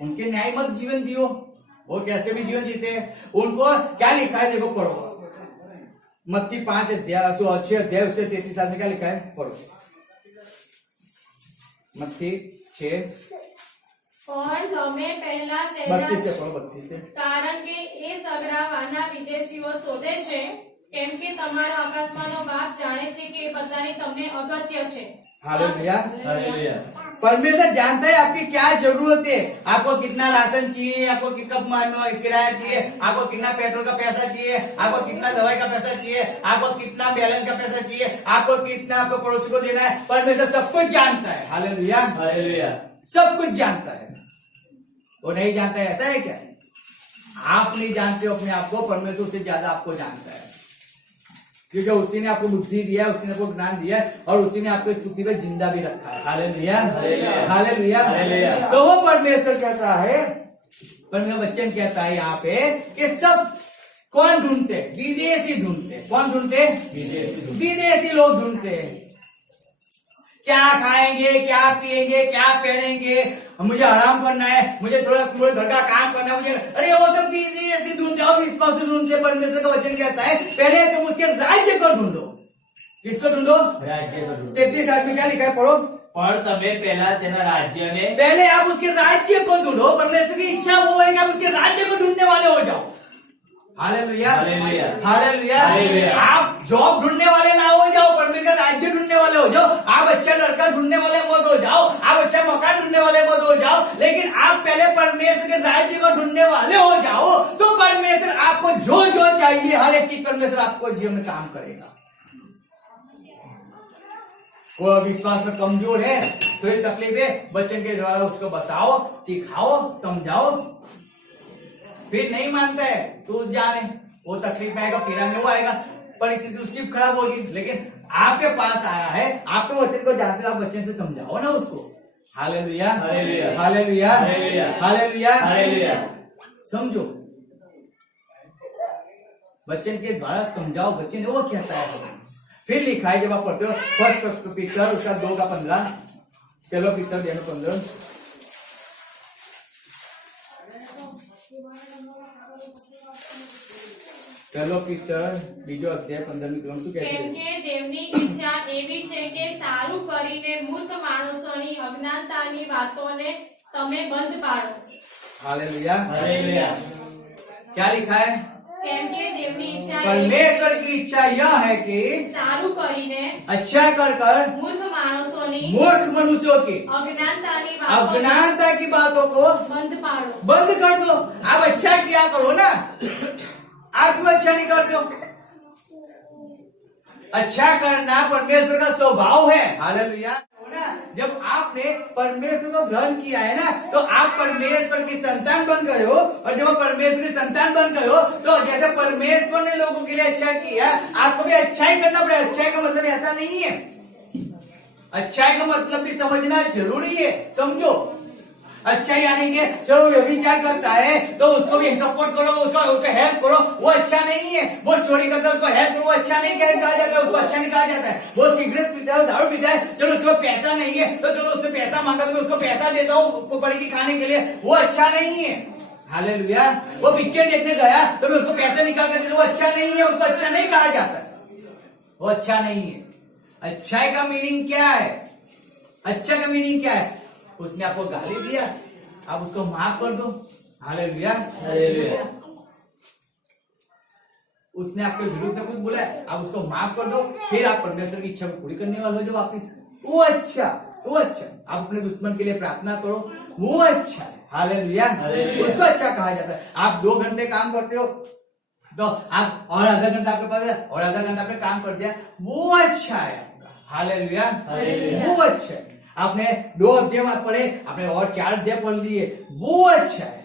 उनके न्याय मत जीवन जियो, वो कैसे भी जीवन जीते हैं। उनको क्या लिखा है देखो, पढ़ो। मत्ती 5 अध्याय 6 अध्याय उसके 33 में क्या लिखा है? पढ़ो। मत्ती 6 પણ તમે પહેલા 32 તેના से पढ़ो, 32 से। કારણ કે એ સગડાવાના વિદેશીઓ શોધે છે, કેમ કે તમારો આકાશમાંનો બાપ જાણે છે કે એ બધાની તમને અગત્ય છે। हालेलुया। हालेलुया। परमेश्वर जानता है आपकी क्या जरूरत है। आपको कितना राशन चाहिए, आपको कितना किराया चाहिए, आपको कितना पेट्रोल का पैसा चाहिए, आपको कितना दवाई का पैसा चाहिए, आपको कितना बैलेंस का पैसा चाहिए, आपको कितना आपको पड़ोसी को देना है। परमेश्वर सब कुछ जानता है। हालेलुया। हालेलुया। सब कुछ जानता है। वो नहीं जानता है ऐसा है क्या? आप नहीं जानते हो अपने आप को, परमेश्वर से ज्यादा आपको जानता है, क्योंकि उसी ने आपको बुद्धि दिया है, उसी ने आपको ज्ञान दिया है और उसी ने आपको इस पृथ्वी पे जिंदा भी रखा है। हालेलुया। हालेलुया। हालेलुया। तो वो परमेश्वर कहता है, परमेश्वर वचन कहता है यहाँ पे कि सब कौन ढूंढते? विदेशी ढूंढते। कौन ढूंढते? विदेशी लोग ढूंढते हैं। क्या खाएंगे, क्या पिएंगे, क्या पहनेंगे, मुझे आराम करना है, मुझे थोड़ा घर का काम करना है, मुझे, अरे वो सब विदेशी ढूंढते हो, विश्वास ढूंढते। परमेश्वर का वचन कहता है पहले तुम उसके राज्य को ढूंढो। किसको ढूंढो? राज्य को ढूंढो। 33 में क्या लिखा है? पढ़ो। પણ તમે પહેલા તેના રાજ્યને, पहले आप उसके राज्य को ढूंढो। परमेश्वर की इच्छा वो है कि आप उसके राज्य को ढूंढने वाले हो जाओ। हालेलुया। हालेलुया। हालेलुया। हालेलुया। आप जॉब ढूंढने वाले ना हो जाओ, परमेश्वर का राज्य ढूंढने वाले हो जाओ। आप अच्छा लड़का ढूंढने वाले मत हो जाओ, आप अच्छा मकान ढूंढने वाले मत हो जाओ, लेकिन आप पहले परमेश्वर के राज्य को ढूंढने वाले हो जाओ, तो परमेश्वर आपको जो जो चाहिए हर एक चीज परमेश्वर आपको जीवन में काम करेगा। वो विश्वास में कमजोर है तो ये तकलीफ है, वचन के द्वारा उसको बताओ, सिखाओ, समझाओ। फिर नहीं मानता है तो जाने, वो तकलीफ में आएगा, पीड़ा में वो आएगा, परिस्थिति उसकी खराब होगी। लेकिन आपके पास आया है, आपके वचन को जानते आप वचन से समझाओ ना उसको। Hallelujah. Hallelujah. Hallelujah. Hallelujah. Hallelujah. Hallelujah. समझो, वचन के द्वारा समझाओ। वचन वो कहता है। फिर लिखा है, जब आप पढ़ते हो फर्स्ट पिक्चर उसका 2 का 15, चलो पिक्चर 2:15, चलो पिक्चर બીજો અધ્યાય 15મી ક્રમ શું કહે કેમ છે? કે દેવની ઈચ્છા એવી છે કે સારું કરીને મૂર્ખ માણસોની અજ્ઞાનતાની વાતોને તમે બંધ પાડો। हालेलुया। हालेलुया। क्या लिखा है? કેમ કે દેવની ઈચ્છા એવી परमेश्वर की इच्छा यह है कि સારું કરીને अच्छा कर कर મૂર્ખ માણસોની मूर्ख मनुष्यों की અજ્ઞાનતાની વાતોને अज्ञानता की बातों को બંધ पाड़ो। बंद कर दो। आप अच्छा किया करो ना, आप क्यों अच्छा नहीं करते हो? अच्छा करना परमेश्वर का स्वभाव है। हालेलुया। ना, जब आपने परमेश्वर को ग्रहण किया है ना, तो आप परमेश्वर की संतान बन गए हो। और जब परमेश्वर की संतान बन गए हो, तो जैसे परमेश्वर ने लोगों के लिए अच्छा किया, आपको भी अच्छा ही करना पड़ेगा। अच्छाई का मतलब ऐसा नहीं है, अच्छाई का मतलब भी समझना जरूरी है। समझो, अच्छा यानी कि चलो व्यभिचार करता है तो उसको भी सपोर्ट करो, उसको हेल्प करो, वो अच्छा नहीं है। वो चोरी करता है उसको हेल्प करो, वो अच्छा नहीं कहा जाता है, उसको अच्छा नहीं कहा जाता है। वो सिगरेट पीता है, दारू पीता है, चलो उसको पैसा नहीं है तो चलो उसको पैसा मांगा तो मैं उसको पैसा देता हूँ पड़ेगी खाने के लिए, वो अच्छा नहीं है। हालेलुया। वो पिक्चर देखने गया तो मैं उसको पैसा निकाल कर, वो अच्छा नहीं है, उसको अच्छा नहीं कहा जाता है, वो अच्छा नहीं है। अच्छाई का मीनिंग क्या है? अच्छा का मीनिंग क्या है? उसने आपको गाली दिया, आप उसको माफ कर दो। हालेलुया। हालेलुया। उसने आपके विरुद्ध में कुछ बोला है, आप उसको माफ कर दो, फिर आप परमेश्वर की इच्छा को पूरी करने वाले हो जो वापिस। वो अच्छा। आप अपने दुश्मन के लिए प्रार्थना करो, वो अच्छा है। हालेलुया। उसको अच्छा कहा जाता है। आप 2 घंटे काम करते हो तो आप और आधा घंटा आपके पास है और आधा घंटा आपने काम कर दिया, वो अच्छा है आपका। हालेलुया। वो अच्छा है। आपने 2 अध्याय आप पढ़े, आपने और 4 अध्याय पढ़ लिए, वो अच्छा है।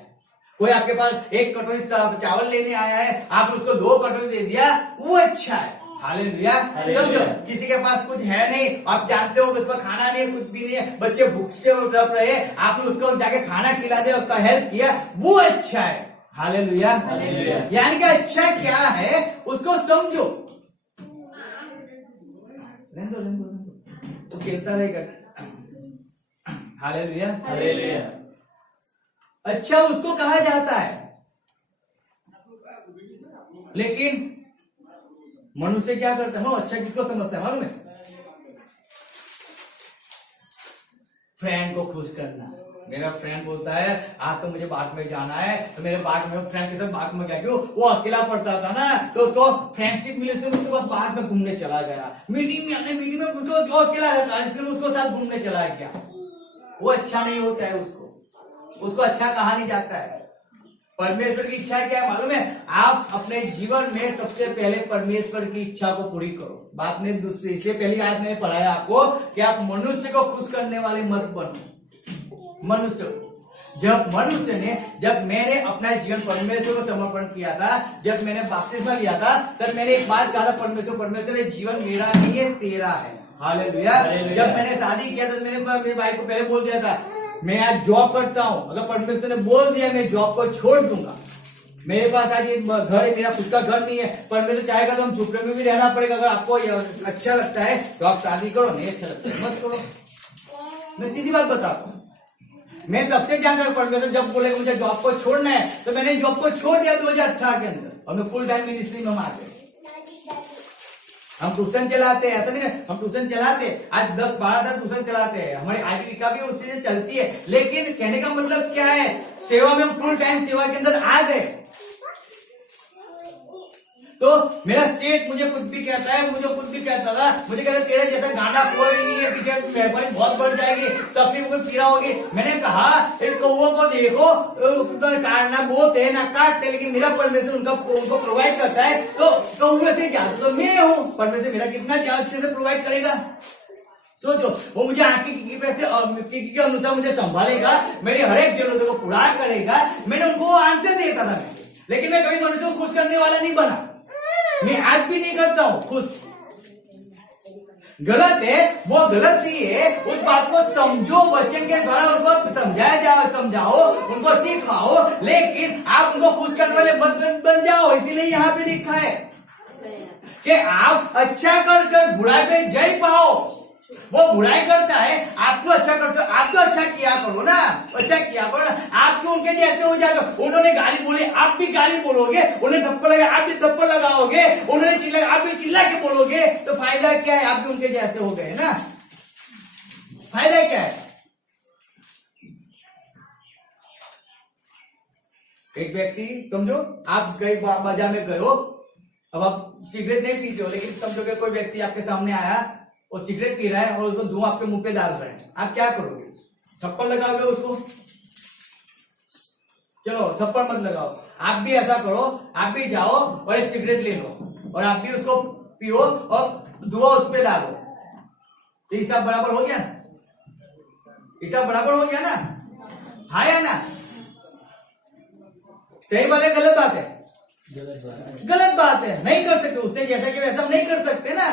कोई आपके पास 1 कटोरी चावल लेने आया है, आपने उसको 2 कटोरी दे दिया, वो अच्छा है। हालेलुया। समझो, किसी के पास कुछ है नहीं, आप जानते हो कि उसको खाना नहीं, कुछ भी नहीं है, बच्चे भूख से तड़प रहे, आपने उसको जाके खाना खिला दिया, उसका हेल्प किया, वो अच्छा है। हालेलुया। यानी कि अच्छा क्या है उसको समझो। रहने दो, तो खेलता रहेगा। हालेलुया। अच्छा उसको कहा जाता है, लेकिन मनुष्य क्या करता है? अच्छा किसको समझता है मालूम है? फ्रेंड को खुश करना। मेरा फ्रेंड बोलता है आज तो मुझे बाग में जाना है, तो मेरे बाग में फ्रेंड के साथ बाग में गया। क्यों? वो अकेला पढ़ता था ना, तो उसको फ्रेंडशिप मिली, तो उसके बाद बाग में घूमने चला गया। मीटिंग में उसको अकेला रहता है, इसलिए उसको साथ घूमने चला गया। वो अच्छा नहीं होता है, उसको अच्छा कहा नहीं जाता है। परमेश्वर की इच्छा क्या है मालूम है? आप अपने जीवन में सबसे पहले परमेश्वर की इच्छा को पूरी करो। बात नहीं दूसरी, इसलिए पहली आयत मैंने पढ़ाया आपको कि आप मनुष्य को खुश करने वाले मत बनो। मनुष्य, जब मैंने अपना जीवन परमेश्वर को समर्पण किया था, जब मैंने बपतिस्मा लिया था, तब मैंने एक बात कहा था, परमेश्वर ये जीवन मेरा नहीं है, तेरा है। हालेलुया। जब मैंने शादी किया था, मैंने मेरे भाई को पहले बोल दिया था मैं आज जॉब करता हूं, अगर परमेश्वर ने बोल दिया मैं जॉब को छोड़ दूंगा, मेरे पास आज घर है, मेरा खुद का घर नहीं है, परमेश्वर चाहेगा तो हम झुपड़े में भी रहना पड़ेगा। अगर आपको अच्छा लगता है तो आप शादी करो, नहीं अच्छा लगता है मत करो। मैं सीधी बात बताता हूँ, मैं तब से जानता हूँ परमेश्वर जब बोलेगा मुझे जॉब को छोड़ना है, तो मैंने जॉब को छोड़ दिया 2018 के अंदर, और मैं फुल टाइम मिनिस्ट्री में आ गए। हम ट्यूशन चलाते हैं, ऐसा नहीं हम ट्यूशन चलाते, आज 10-12 साल ट्यूशन चलाते हैं, हमारी आजीविका भी उस चीजें चलती है। लेकिन कहने का मतलब क्या है? सेवा में फुल टाइम सेवा के अंदर आ गए। तो मेरा सेठ मुझे कुछ भी कहता है, मुझे कुछ भी कहता था, मुझे कहता तेरे जैसा गांडा कोई नहीं है, पीछे व्यापारी बहुत बढ़ जाएगी, तकलीफ को पीड़ा होगी। मैंने कहा इस कौओं को देखो, काटना बहुत है ना काटते, लेकिन मेरा परमेश्वर उनको प्रोवाइड करता है, तो कौए से ज्यादा तो मैं हूँ, परमेश्वर मेरा कितना ज्यादा अच्छे से प्रोवाइड करेगा। सोचो, वो मुझे आंखी के अनुसार मुझे संभालेगा, मेरी हर एक जरूरत को पूरा करेगा। मैंने उनको आंसर देता था, लेकिन मैं कभी मनुष्य को खुश करने वाला नहीं बना। मैं आज भी नहीं करता हूं खुश। गलत है, वो गलत ही है। उस बात को समझो, वचन के द्वारा उनको समझाओ, उनको सिखाओ, लेकिन आप उनको खुश करने वाले बन जाओ। इसीलिए यहाँ पे लिखा है कि आप अच्छा कर बुराई में जय पाओ। वो बुराई करता है, आपको अच्छा करते, आप तो अच्छा किया करो ना, अच्छा किया करो ना। आप क्यों उनके जैसे हो जाते? उन्होंने गाली बोली, आप भी गाली बोलोगे, उन्हें थप्पड़ लगा, आप भी थप्पड़ लगाओगे, उन्होंने चिल्लाया, आप भी चिल्ला के बोलोगे, तो फायदा क्या है? आप भी उनके जैसे हो गए ना, फायदा क्या है? एक व्यक्ति, समझो आप गए बाजार में गए हो, अब आप सिगरेट नहीं पीते हो, लेकिन समझो कि कोई व्यक्ति आपके सामने आया और सिगरेट पी रहा है और उसको धुआं आपके मुंह पे डाल रहे हैं, आप क्या करोगे? थप्पड़ लगाओगे उसको? चलो थप्पड़ मत लगाओ, आप भी ऐसा करो, आप भी जाओ और एक सिगरेट ले लो और आप भी उसको पियो और धुआं उस पे डालो, तो हिसाब बराबर हो गया? हिसाब बराबर हो गया ना? हाँ या ना? सही बात है गलत बात है? गलत बात है, नहीं कर सकते। उसने जैसा कि वैसा नहीं कर सकते ना।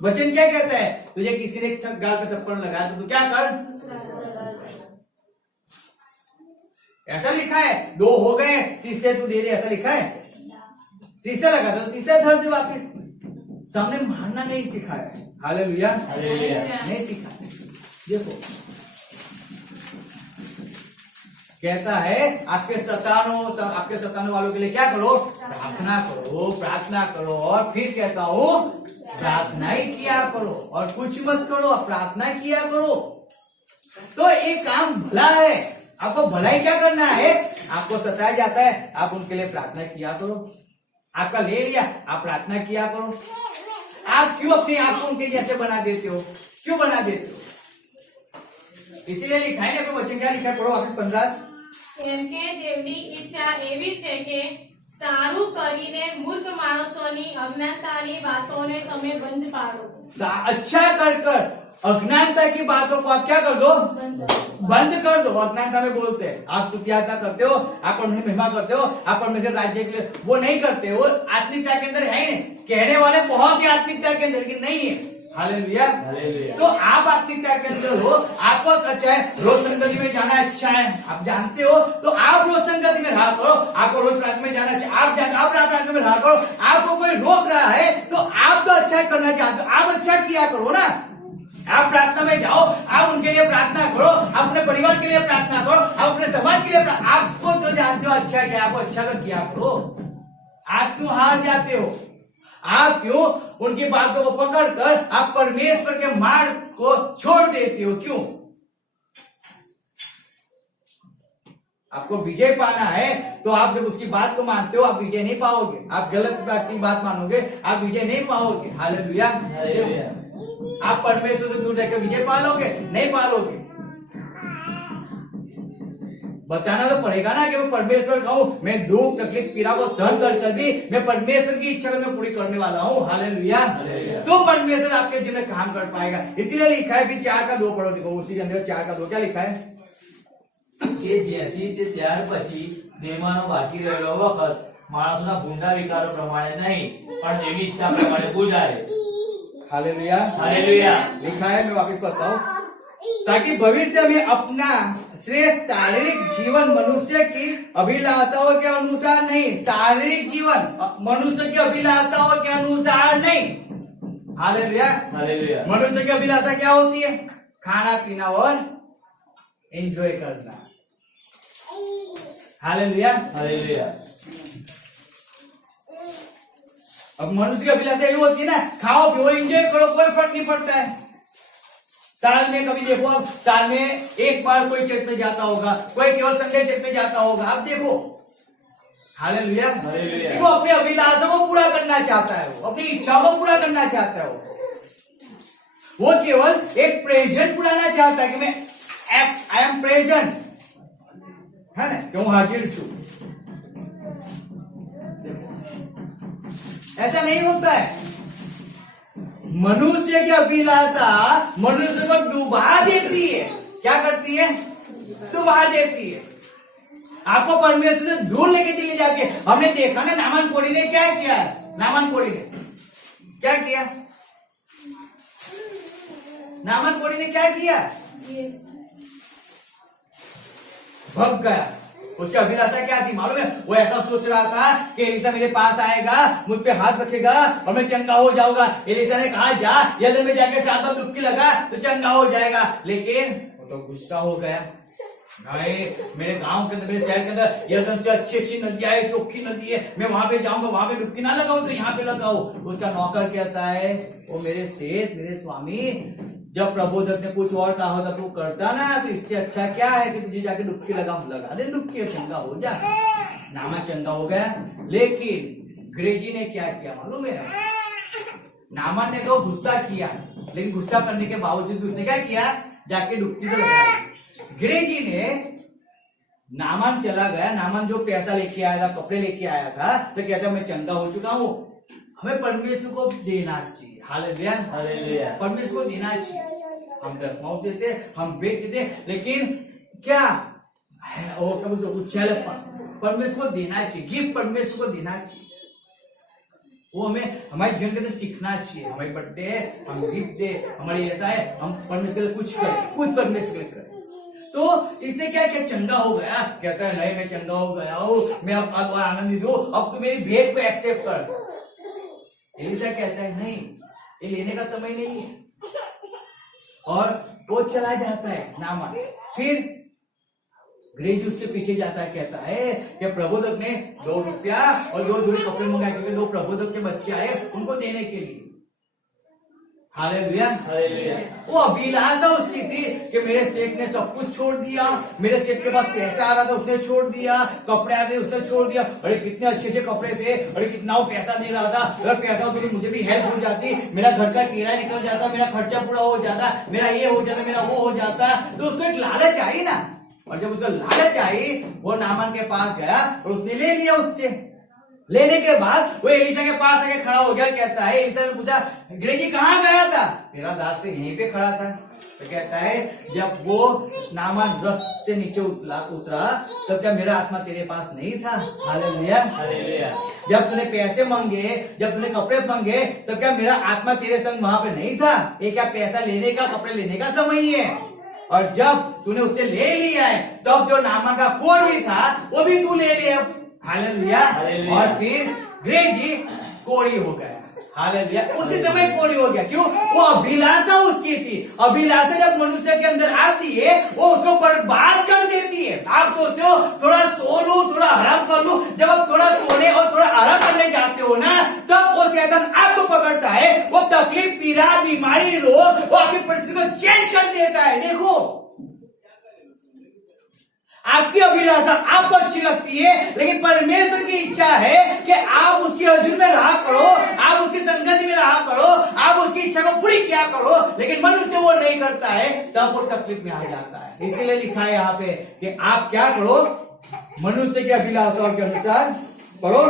वचन क्या कहता है? तुझे किसी ने गाल पे थप्पड़ लगाया तो तू क्या कर? ऐसा लिखा है, 2 हो गए, तीसरे तू दे दे, ऐसा लिखा है। तीसरा लगा तो तीसरा धर दे वापिस। सामने मारना नहीं सिखाया है। हालेलुया, नहीं सिखाया। देखो कहता है आपके सताने वालों के लिए क्या करो? प्रार्थना करो। और फिर कहता हूं प्रार्थना ही किया करो और कुछ मत करो, प्रार्थना किया करो। तो एक काम भला है, आपको भलाई क्या करना है? आपको सताया जाता है, आप उनके लिए प्रार्थना किया करो। आपका ले लिया, आप प्रार्थना किया करो। आप क्यों अपने आप को उनके जैसे बना देते हो? क्यों बना देते हो? इसीलिए लिखा है ना, कोई बच्चे क्या लिखा है, पढ़ो आखिर 15। કેમ કે દેવની ઈચ્છા એવી છે કે સારું કરીને મૂર્ખ માણસોની અજ્ઞાનતાની વાતોને તમે બંધ પાડો. अच्छा कर अज्ञानता की बातों को आप क्या कर दो, बंद कर दो. अज्ञानता में बोलते हैं आप तुक्याता करते हो, आप परमेश्वर महिमा करते हो, आप परमेश्वर राज्य के लिए वो नहीं करते. वो आत्मिकता के अंदर है, कहने वाले बहुत ही आत्मिकता के अंदर, लेकिन नहीं है. हालेलुया. तो आप आत्मिकता के अंदर हो, आपको अच्छा है, रोज संगति में जाना अच्छा है, आप जानते हो, तो आप रोज संगति में रहा करो. आपको रोज प्रार्थना में जाना चाहिए, आप प्रार्थना में रहा करो. आपको कोई रोक रहा है तो आप तो अच्छा करना चाहते हो, आप अच्छा किया करो ना. आप प्रार्थना में जाओ, आप उनके लिए प्रार्थना करो, आप अपने परिवार के लिए प्रार्थना करो, आप अपने समाज के लिए आपको तो जानते हो अच्छा क्या, आपको अच्छा तो किया करो. आप क्यों हार जाते हो? आप क्यों उनकी बातों को पकड़कर आप परमेश्वर के मार्ग को छोड़ देते हो? क्यों? आपको विजय पाना है तो आप जब उसकी बात को मानते हो, आप विजय नहीं पाओगे. आप गलत बात की बात मानोगे, आप विजय नहीं पाओगे. हालेलुया. आप परमेश्वर से दूर रहकर विजय पालोगे? नहीं पालोगे. बताना तो पड़ेगा ना कि मैं परमेश्वर का हूं, मैं दुख तकलीफ पीड़ा को सहन कर भी मैं परमेश्वर की इच्छा को मैं पूरी करने वाला हूं. हालेलुया. तो परमेश्वर आपके जीवन में काम कर पाएगा. इसीलिए लिखा है, फिर 4:2 पढ़ो, देखो उसी के अंदर 4:2 क्या लिखा है કે જેથી તે ત્યાર પછી દેહમાંનો બાકી રહેલો વખત માણસના ભૂંડા વિકારો પ્રમાણે નહીં પણ તેની ઈચ્છા પ્રમાણે ગુજારે. हालेलुया. हालेलुया. लिखा है, मैं वापस पढ़ता हूँ, ताकि भविष्य में अपना श्रेष्ठ शारीरिक जीवन मनुष्य की अभिलाषाओं के अनुसार नहीं, शारीरिक जीवन मनुष्य की अभिलाषाओं के अनुसार नहीं. हालेलुया. हालेलुया. मनुष्य की अभिलाषा क्या होती है? खाना पीना और एंजॉय करना. हालेलुया. हालेलुया. अब मनुष्य की अभिलाषा ये होती है ना, खाओ पियो एंजॉय करो, कोई फर्क नहीं पड़ता है. साल में कभी देखो, अब साल में एक बार कोई चर्च में जाता होगा, कोई केवल संडे चर्च में जाता होगा. आप देखो. हालेलुया. हालेलुया. वो अपनी अभिलाषा को पूरा करना चाहता है, वो अपनी इच्छा को पूरा करना चाहता है. वो केवल एक प्रेजेंट बुलाना चाहता है कि मैं आई एम प्रेजेंट, है ना, क्यों हाजिर छू. ऐसा नहीं होता है. मनुष्य की अभिलाषा मनुष्य को डुबा देती है. क्या करती है? डुबा देती है. आपको परमेश्वर से दूर लेके चली जाती है. हमने देखा ना, नामान कोड़ी ने क्या किया है? नामान कोड़ी ने क्या किया? नामान कोड़ी ने क्या किया? भग गया. उसकी अभिलाषा क्या थी मालूम है? वो ऐसा सोच रहा था कि एलिसा मेरे पास आएगा, मुझ पे हाथ रखेगा और मैं चंगा हो जाऊंगा. एलिसा ने कहा जा यदि में जाके 7 डुबकी लगा तो चंगा हो जाएगा. लेकिन वो तो गुस्सा हो गया. नहीं, मेरे गांव के अंदर, मेरे शहर के अंदर यदन से अच्छी नदियां है, चौखी नदी है, मैं वहां पे जाऊंगा, वहां पे डुबकी ना लगाऊं तो यहाँ पे लगाओ. उसका नौकर कहता है, वो मेरे सेठ, मेरे स्वामी, जब प्रबोधक ने कुछ और कहा होता तो करता ना, तो इससे अच्छा क्या है कि तुझे जाके डुबकी लगा दे, डुबकी चंगा हो जा. नामा चंगा हो गया. लेकिन अंग्रेजी ने क्या किया मालूम है? नामान ने तो गुस्सा किया, लेकिन गुस्सा करने के बावजूद भी उसने क्या किया? जाके डुबकी तो लगाई. अंग्रेजी ने, नामान चला गया, नामान जो पैसा लेके आया था, कपड़े लेके आया था, तो कहता मैं चंगा हो चुका हूं. हमें परमेश्वर को देना चाहिए. हालेलुया. हालेलुया. परमेश्वर को देना चाहिए. हम 10 देते, हम बेच देते, लेकिन क्या है वो क्या बोलते उच्छल परमेश्वर को देना चाहिए. गिफ्ट परमेश्वर को देना चाहिए. वो हमें हमारे जीवन के अंदर सीखना चाहिए. हमारे बर्थडे है, हम गिफ्ट दे, हमारी ऐसा है, हम परमेश्वर कुछ करें, कुछ परमेश्वर करें. तो इसने क्या किया? चंगा हो गया. कहता है नहीं, मैं चंगा हो गया हूं, मैं अब आनंदित हूं, अब तो मेरी भेंट को एक्सेप्ट कर. एलिसा कहता है नहीं, ये लेने का समय नहीं है. और वो चला जाता है नामान. फिर अंग्रेज उसके पीछे जाता है, कहता है कि प्रबोधक ने 2 रुपया और 2 जोड़ी कपड़े मंगाए, क्योंकि 2 प्रबोधक के बच्चे आए उनको देने के लिए. हालेलुया। हालेलुया। वो अभिलाषा उसकी थी कि मेरे सेठ ने सब कुछ छोड़ दिया, मेरे सेठ के पास पैसा आ रहा था उसने छोड़ दिया, कपड़े आ रहे उसने छोड़ दिया, अरे कितने अच्छे अच्छे कपड़े थे, अरे कितना वो पैसा दे रहा था, अगर पैसा होता तो मुझे भी हेल्प हो जाती, मेरा घर का किराया निकल जाता, मेरा खर्चा पूरा हो जाता, मेरा ये हो जाता, मेरा वो हो जाता। तो उसको एक लालच आई ना, और जब उसको लालच आई वो नामान के पास गया और उसने ले लिया उससे। लेने के बाद वो एलिशा के पास आके खड़ा हो गया, कहता है, एलिशा ने पूछा गिरे जी कहाँ गया था? तेरा दास तो यहीं पे खड़ा था। तो कहता है जब वो नामान रथ से नीचे उतरा तब क्या मेरा आत्मा तेरे पास नहीं था? हालेलुया। हालेलुया। जब तूने पैसे मांगे, जब तूने कपड़े मांगे, तब क्या मेरा आत्मा तेरे संग वहां पे नहीं था? ये क्या पैसा लेने का, कपड़े लेने का समय ही है? और जब तूने उससे ले लिया है तब जो नामान का कोर भी था वो भी तू ले लिया। हालेलुया। हालेलुया। और फिर ग्रेगी कोड़ी हो गया। हालेलुया। उसी समय कोड़ी हो गया। क्यों? वो अभिलाषा उसकी थी। अभिलाषा जब मनुष्य के अंदर आती है वो उसको बर्बाद कर देती है। आप सोचते हो थोड़ा सो लूं, थोड़ा आराम कर लूं। जब आप थोड़ा सोने और थोड़ा आराम करने जाते हो ना तब वो शैतान आपको पकड़ता है। वो तकलीफ, पीड़ा, बीमारी, रोग वो आपकी परिस्थिति को चेंज कर देता है। देखो आपकी अभिलाषा आपको अच्छी लगती है लेकिन परमेश्वर की इच्छा है कि आप उसकी हजूर में रहा करो, आप उसकी संगति में रहा करो, आप उसकी इच्छा को पूरी किया करो। लेकिन मनुष्य वो नहीं करता है तब वो तकलीफ में आ जाता है। इसीलिए लिखा है यहाँ पे कि आप क्या करो, मनुष्य की अभिलाषाओं के अनुसार करो।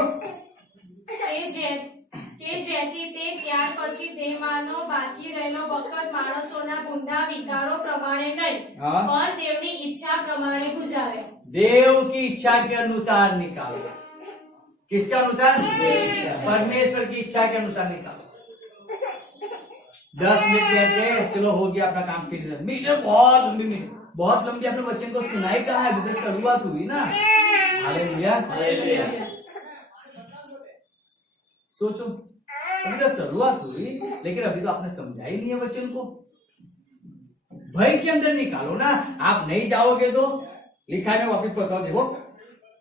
કે જેથી તે ત્યાર પછી તેમાંનો બાકી રહેલો વખત માણસોના ગુંડા વિકારો પ્રમાણે નહીં हाँ। પણ દેવની ઈચ્છા પ્રમાણે ગુજારે। देव की इच्छा के अनुसार निकालो। किसके अनुसार? परमेश्वर की इच्छा के अनुसार निकालो। 10 मिनट कहते चलो हो गया अपना काम, फिर मीटर बहुत लंबी अपने बच्चे को सुनाई कहा है, अभी तक शुरुआत हुई ना। हालेलुया। हालेलुया। सोचो अभी तो शुरुआत हुई लेकिन अभी तो आपने समझा ही नहीं है वचन को। भय के अंदर निकालो ना, आप नहीं जाओगे तो लिखा है, मैं वापस बताओ देखो,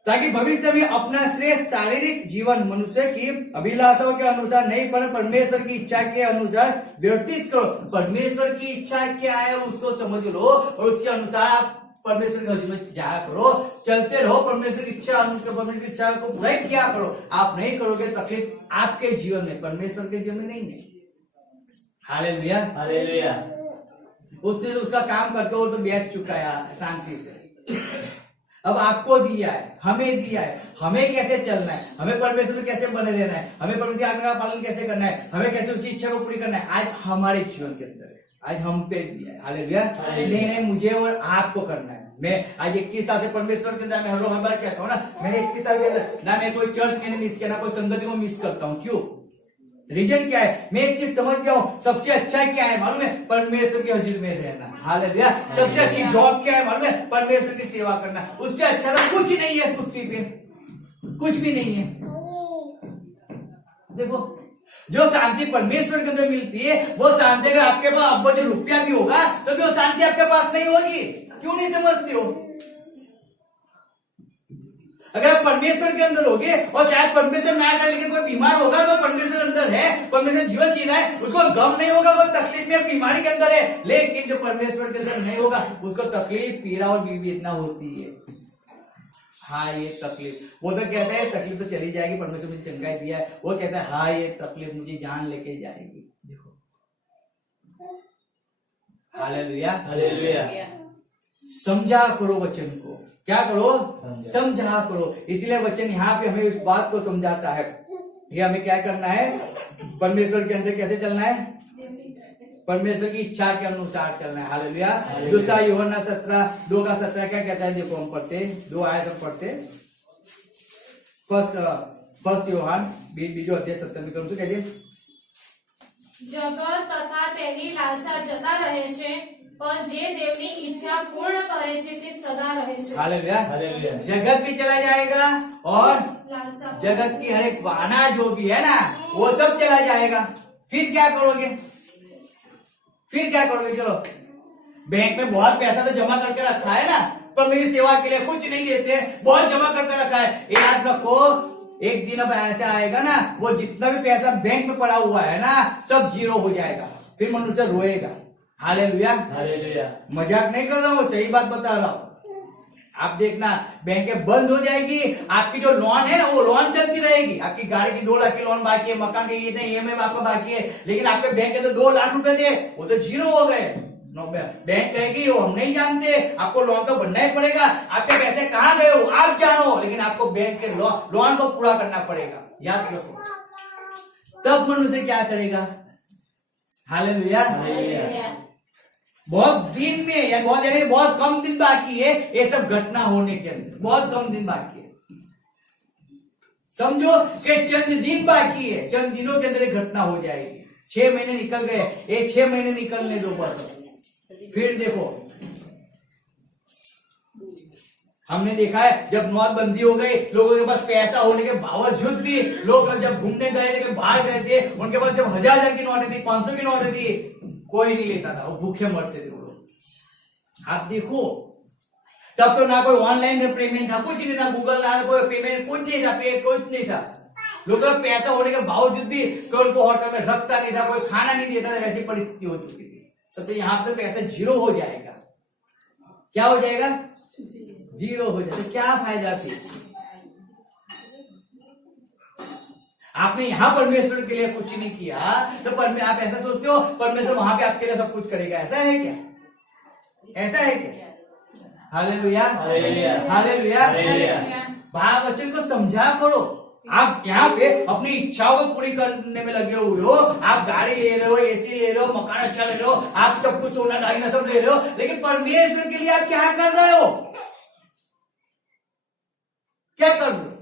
ताकि भविष्य में अपना श्रेष्ठ शारीरिक जीवन मनुष्य की अभिलाषाओं के अनुसार नहीं पर परमेश्वर की इच्छा के अनुसार व्यतीत करो। परमेश्वर की इच्छा क्या है उसको समझ लो और उसके अनुसार आप परमेश्वर के हजूर में जाया करो, चलते रहो। परमेश्वर की इच्छा, परमेश्वर की इच्छा को पूरा क्या करो। आप नहीं करोगे तकलीफ आपके जीवन में, परमेश्वर के जीवन में नहीं है। हालेलुया। हालेलुया। उसने तो उसका काम करके वो तो बैठ चुका है शांति से। अब आपको दिया है, हमें दिया है, हमें कैसे चलना है, हमें परमेश्वर में कैसे बने रहना है, हमें परमेश्वर की आज्ञा का पालन कैसे करना है, हमें कैसे उसकी इच्छा को पूरी करना है, आज हमारे जीवन के अंदर है, आज हम पे दिया है। हालेलुया। नहीं मुझे और आपको करना है। मैं आज 21 साल से परमेश्वर के अंदर, मैं हर बार कहता हूँ ना, मैंने 21 साल के अंदर ना मैं कोई चर्च मैंने मिस किया, ना कोई संगति को मिस करता हूँ। क्यों? रीजन क्या है? मैं एक चीज समझ गया हूँ, सबसे अच्छा क्या है मालूम है? परमेश्वर के हजूर में रहना। हालेलुया। सबसे अच्छी जॉब क्या है मालूम है? परमेश्वर की सेवा करना। उससे अच्छा तो कुछ नहीं है पृथ्वी पे, कुछ भी नहीं है। देखो जो शांति परमेश्वर के अंदर मिलती है वो शांति अगर आपके पास अब जो रुपया भी होगा तो भी वो शांति आपके पास नहीं होगी। क्यों नहीं समझते हो? अगर आप परमेश्वर के अंदर होगे और शायद परमेश्वर ना करे लेकिन कोई बीमार होगा तो परमेश्वर अंदर है, परमेश्वर जीवन जी रहा है, उसको गम नहीं होगा, वो तकलीफ में बीमारी के अंदर है। लेकिन जो परमेश्वर के अंदर नहीं होगा उसको तकलीफ, पीड़ा और बीवी इतना होती है। हाँ ये तकलीफ, वो तो कहता है तकलीफ तो चली जाएगी, परमेश्वर मुझे चंगाई दिया है। वो कहता है हाँ ये तकलीफ मुझे जान लेके जाएगी। देखो हालेलुया। हालेलुया। समझा करो वचन को, क्या करो? समझा करो। इसलिए वचन यहाँ पे हमें इस बात को समझाता है ये हमें क्या करना है, परमेश्वर के अंदर कैसे चलना है, परमेश्वर की इच्छा के अनुसार चलना है। हालेलुया। दूसरा यूहन्ना 2:17 क्या कहता है? देखो हम पढ़ते 2 आयत हम पढ़ते। फर्स्ट यूहन्ना 2:17 कहते જગત તથા તેની લાલસા જતા રહે છે પણ જે દેવની ઈચ્છા પૂર્ણ કરે છે તે સદા રહે છે। हालेलुया। हालेलुया। जगत भी चला जाएगा और લાલસા जगत की हर एक वाना जो भी है ना वो सब चला जाएगा। फिर क्या करोगे? फिर क्या करोगे? चलो बैंक में बहुत पैसा तो जमा करके रखा है ना, पर मेरी सेवा के लिए कुछ नहीं देते, बहुत जमा करके रखा है। याद रखो एक दिन अब ऐसा आएगा ना वो जितना भी पैसा बैंक में पड़ा हुआ है ना सब जीरो हो जाएगा। फिर मनुष्य रोएगा। हालेलुया। हालेलुया। मजाक नहीं कर रहा हूँ, सही बात बता रहा हूँ। आप देखना बैंकें बंद हो जाएगी, आपकी जो लोन है ना वो लोन चलती रहेगी। आपकी गाड़ी की 2 लाख की लोन बाकी है, मकान के ये नहीं EMI आपका बाकी है, लेकिन आपके बैंक के तो 2 लाख रुपए थे, वो तो जीरो हो गए। बैंक कहेगी वो हम नहीं जानते, आपको लोन तो भरना ही पड़ेगा, आपके पैसे कहाँ गए हो आप जानो, लेकिन आपको बैंक के लोन को पूरा करना पड़ेगा। याद रखो। तब मनुष्य क्या करेगा? हालेलुया। बहुत दिन में या बहुत कम दिन बाकी है ये सब घटना होने के अंदर, बहुत कम दिन बाकी है। समझो कि चंद दिन बाकी है, चंद दिनों के अंदर एक घटना हो जाएगी। 6 महीने निकल गए, एक 6 महीने निकलने दो बस। फिर देखो, हमने देखा है जब नोटबंदी हो गई, लोगों के पास पैसा होने के बावजूद भी लोग जब घूमने गए थे, बाहर गए थे, उनके पास जब 1000 की नोटें थी, 500 की नोटें थी, कोई नहीं लेता था, वो भूखे मरते थे वो लोग। आप देखो, तब तो ना कोई ऑनलाइन पेमेंट था, कुछ नहीं था, गूगल ना कोई पेमेंट, कुछ नहीं था, कुछ नहीं था। लोगों का पैसा होने के बावजूद भी कोई उनको होटल में रखता नहीं था, कोई खाना नहीं देता था, ऐसी परिस्थिति हो चुकी थी। तो यहाँ से पैसा जीरो हो जाएगा। क्या हो जाएगा? जीरो हो जाएगा। क्या फायदा फिर? आपने यहां परमेश्वर के लिए कुछ नहीं किया, तो आप ऐसा सोचते हो परमेश्वर वहां पे आपके लिए सब कुछ करेगा? ऐसा है क्या? ऐसा है क्या? हालेलुया। हालेलुया। भाव वचन को समझा करो। आप यहाँ पे अपनी इच्छाओं को पूरी करने में लगे हुए हो। आप गाड़ी ले रहे हो, एसी ले रहे हो, मकान अच्छा ले रहे हो, आप सब कुछ सोना दागिना सब ले रहे हो, लेकिन परमेश्वर के लिए आप क्या कर रहे हो? क्या कर रहे हो?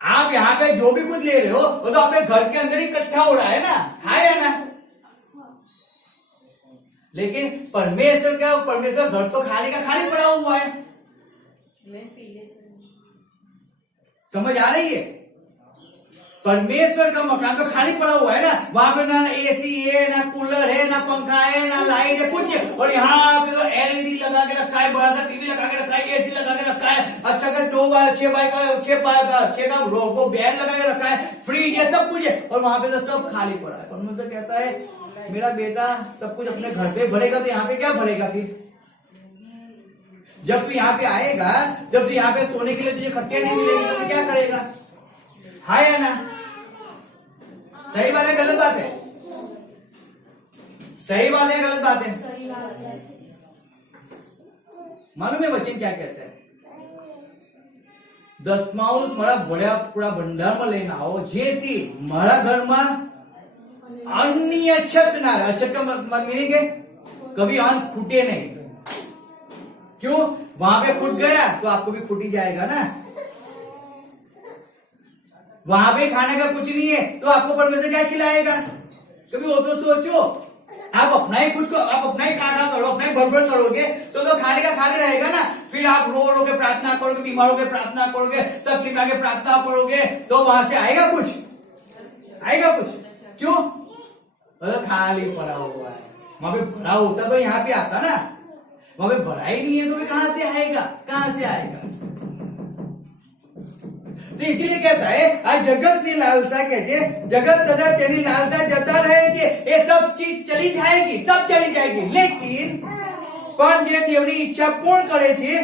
आप यहाँ पे जो भी कुछ ले रहे हो वो तो आपके घर के अंदर ही इकट्ठा हो रहा है ना, है या ना? लेकिन परमेश्वर का घर तो खाली का खाली पड़ा हुआ है। समझ आ रही है? परमेश्वर का मकान तो खाली पड़ा हुआ है ना, वहां पे ना एसी है, ना कूलर है, ना पंखा है, ना लाइट है, कुछ है। और यहाँ पे तो LED लगा के रखा है, बड़ा सा टीवी लगा के रखा है, एसी लगा के रखा है, अच्छा का 6 का रोबो बैंड लगा के रखा है, फ्रिज है, सब कुछ है, और वहां पे तो सब खाली पड़ा है। परमेश्वर कहता है मेरा बेटा सब कुछ अपने घर पे भरेगा, तो यहाँ पे क्या भरेगा फिर? जब तू यहाँ पे आएगा, जब तू यहाँ पे सोने के लिए तुझे खट्टिया नहीं मिलेगी, तो तू क्या करेगा? है या ना? सही बात है, गलत बात है? सही बात है, गलत बात है? मालूम है वचन क्या कहता है? 10माઉસ મારા ભર્યા પૂરા ભંડારમાં લઈને આવો, જેથી મારા ઘરમાં अन्य अछत ना रहे। अछत का मीनिंग है कभी अन्न फूटे नहीं। क्यों? वहां पे फूट गया तो आपको भी फूट ही जाएगा ना। वहां पे खाने का कुछ नहीं है तो आपको परमेश्वर क्या खिलाएगा? कभी वो तो सोचो। आप अपना ही कुछ को आप अपना ही खा करो, अपना ही भर करोगे तो खाने का खाली रहेगा ना। फिर आप रो के प्रार्थना करोगे, बीमार होकर प्रार्थना करोगे, तकलीफ आके प्रार्थना करोगे, तो वहां से आएगा कुछ? आएगा कुछ? क्यों? खाली पड़ा हुआ है। वहां पे भरा होता तो यहाँ पे आता ना, वहां पे भरा ही नहीं है तो कहां से आएगा? कहां से आएगा? तो इसीलिए कहता है आज जगत की लालसा कहते, जगत तथा तेरी लालसा जता रहे थे, ये सब चीज चली जाएगी, सब चली जाएगी, लेकिन पर जे देवनी इच्छा पूर्ण करे थे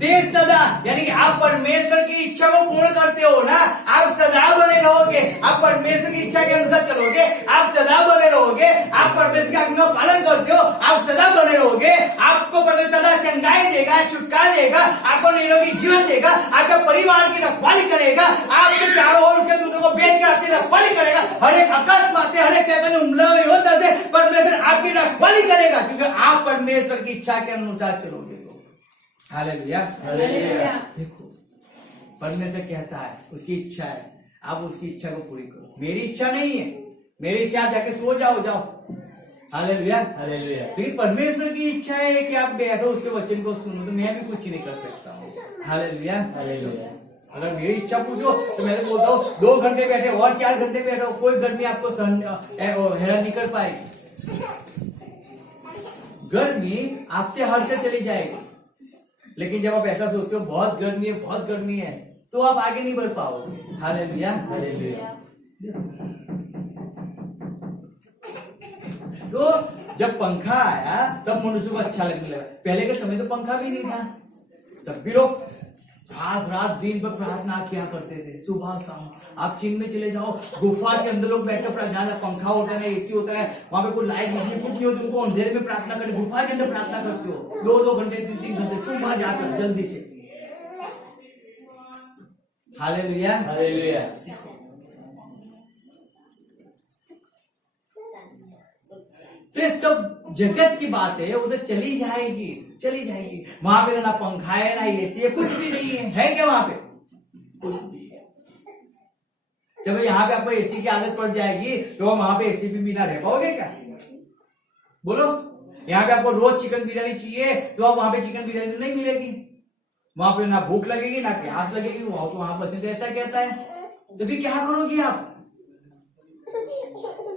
ते सदा, यानी कि आप परमेश्वर की इच्छा को पूर्ण करते हो ना, आप सदा बने रहोगे। आप परमेश्वर की इच्छा के अनुसार चलोगे, आप सदा बने रहोगे। आप परमेश्वर की आज्ञा का पालन करते हो, आप सदा बने रहोगे। आपको परमेश्वर सदा चंगाई देगा, छुटकारा देगा, आपको निरोगी जीवन देगा, आपके परिवार की रखवाली करेगा, आपके चारों ओर उसके दूतों को भेज कर आपकी रखवाली करेगा। हर एक अकस्मात से, हर एक कहते हमला होता से परमेश्वर आपकी रखवाली करेगा, क्योंकि आप परमेश्वर की इच्छा के अनुसार चलोगे। हालेलुया। देखो परमेश्वर कहता है उसकी इच्छा है, आप उसकी इच्छा को पूरी करो। मेरी इच्छा नहीं है, मेरी इच्छा जाके सो जाओ। हालेलुया। हालेलुया। लेकिन परमेश्वर की इच्छा है कि आप बैठो उसके वचन को सुनो, तो मैं भी कुछ नहीं कर सकता हूँ। हालेलुया। हालेलुया। अगर मेरी इच्छा पूछो तो मैं तो बोलता हूँ 2 घंटे बैठे और 4 घंटे बैठो, कोई गर्मी आपको हैरान नहीं कर पाएगी। गर्मी आपसे हट कर चली जाएगी। लेकिन जब आप ऐसा सोचते हो बहुत गर्मी है, तो आप आगे नहीं बढ़ पाओगे। हालेलुया। हालेलुया। तो जब पंखा आया तब मनुष्य को अच्छा लगने लगा। पहले के समय तो पंखा भी नहीं था, तब भी लोग रात रात दिन भर प्रार्थना किया करते थे, सुबह शाम। आप चीन में चले जाओ, गुफा के अंदर लोग बैठकर प्रार्थना, पंखा होता है, एसी होता है, वहां पे कोई लाइट नहीं, कुछ नहीं होती, उनको अंधेरे में प्रार्थना करते, गुफा के अंदर प्रार्थना करते हो 2-2 घंटे 3-3 घंटे, सुबह जाकर जल्दी से। Hallelujah, hallelujah. तो सब जगत की बात है, उधर चली जाएगी, चली जाएगी। वहां पे ना पंखा है ना एसी है, कुछ भी नहीं है क्या वहां पे? कुछ भी है। जब यहाँ पे आपको एसी की आदत पड़ जाएगी तो वहां पे एसी भी बिना रह पाओगे क्या? बोलो, यहाँ पे आपको रोज चिकन बिरयानी चाहिए तो आप वहां पे चिकन बिरयानी नहीं मिलेगी, वहां पे ना भूख लगेगी ना प्यास लगेगी, वहां पर ऐसा कहता है। तो फिर क्या करोगे आप?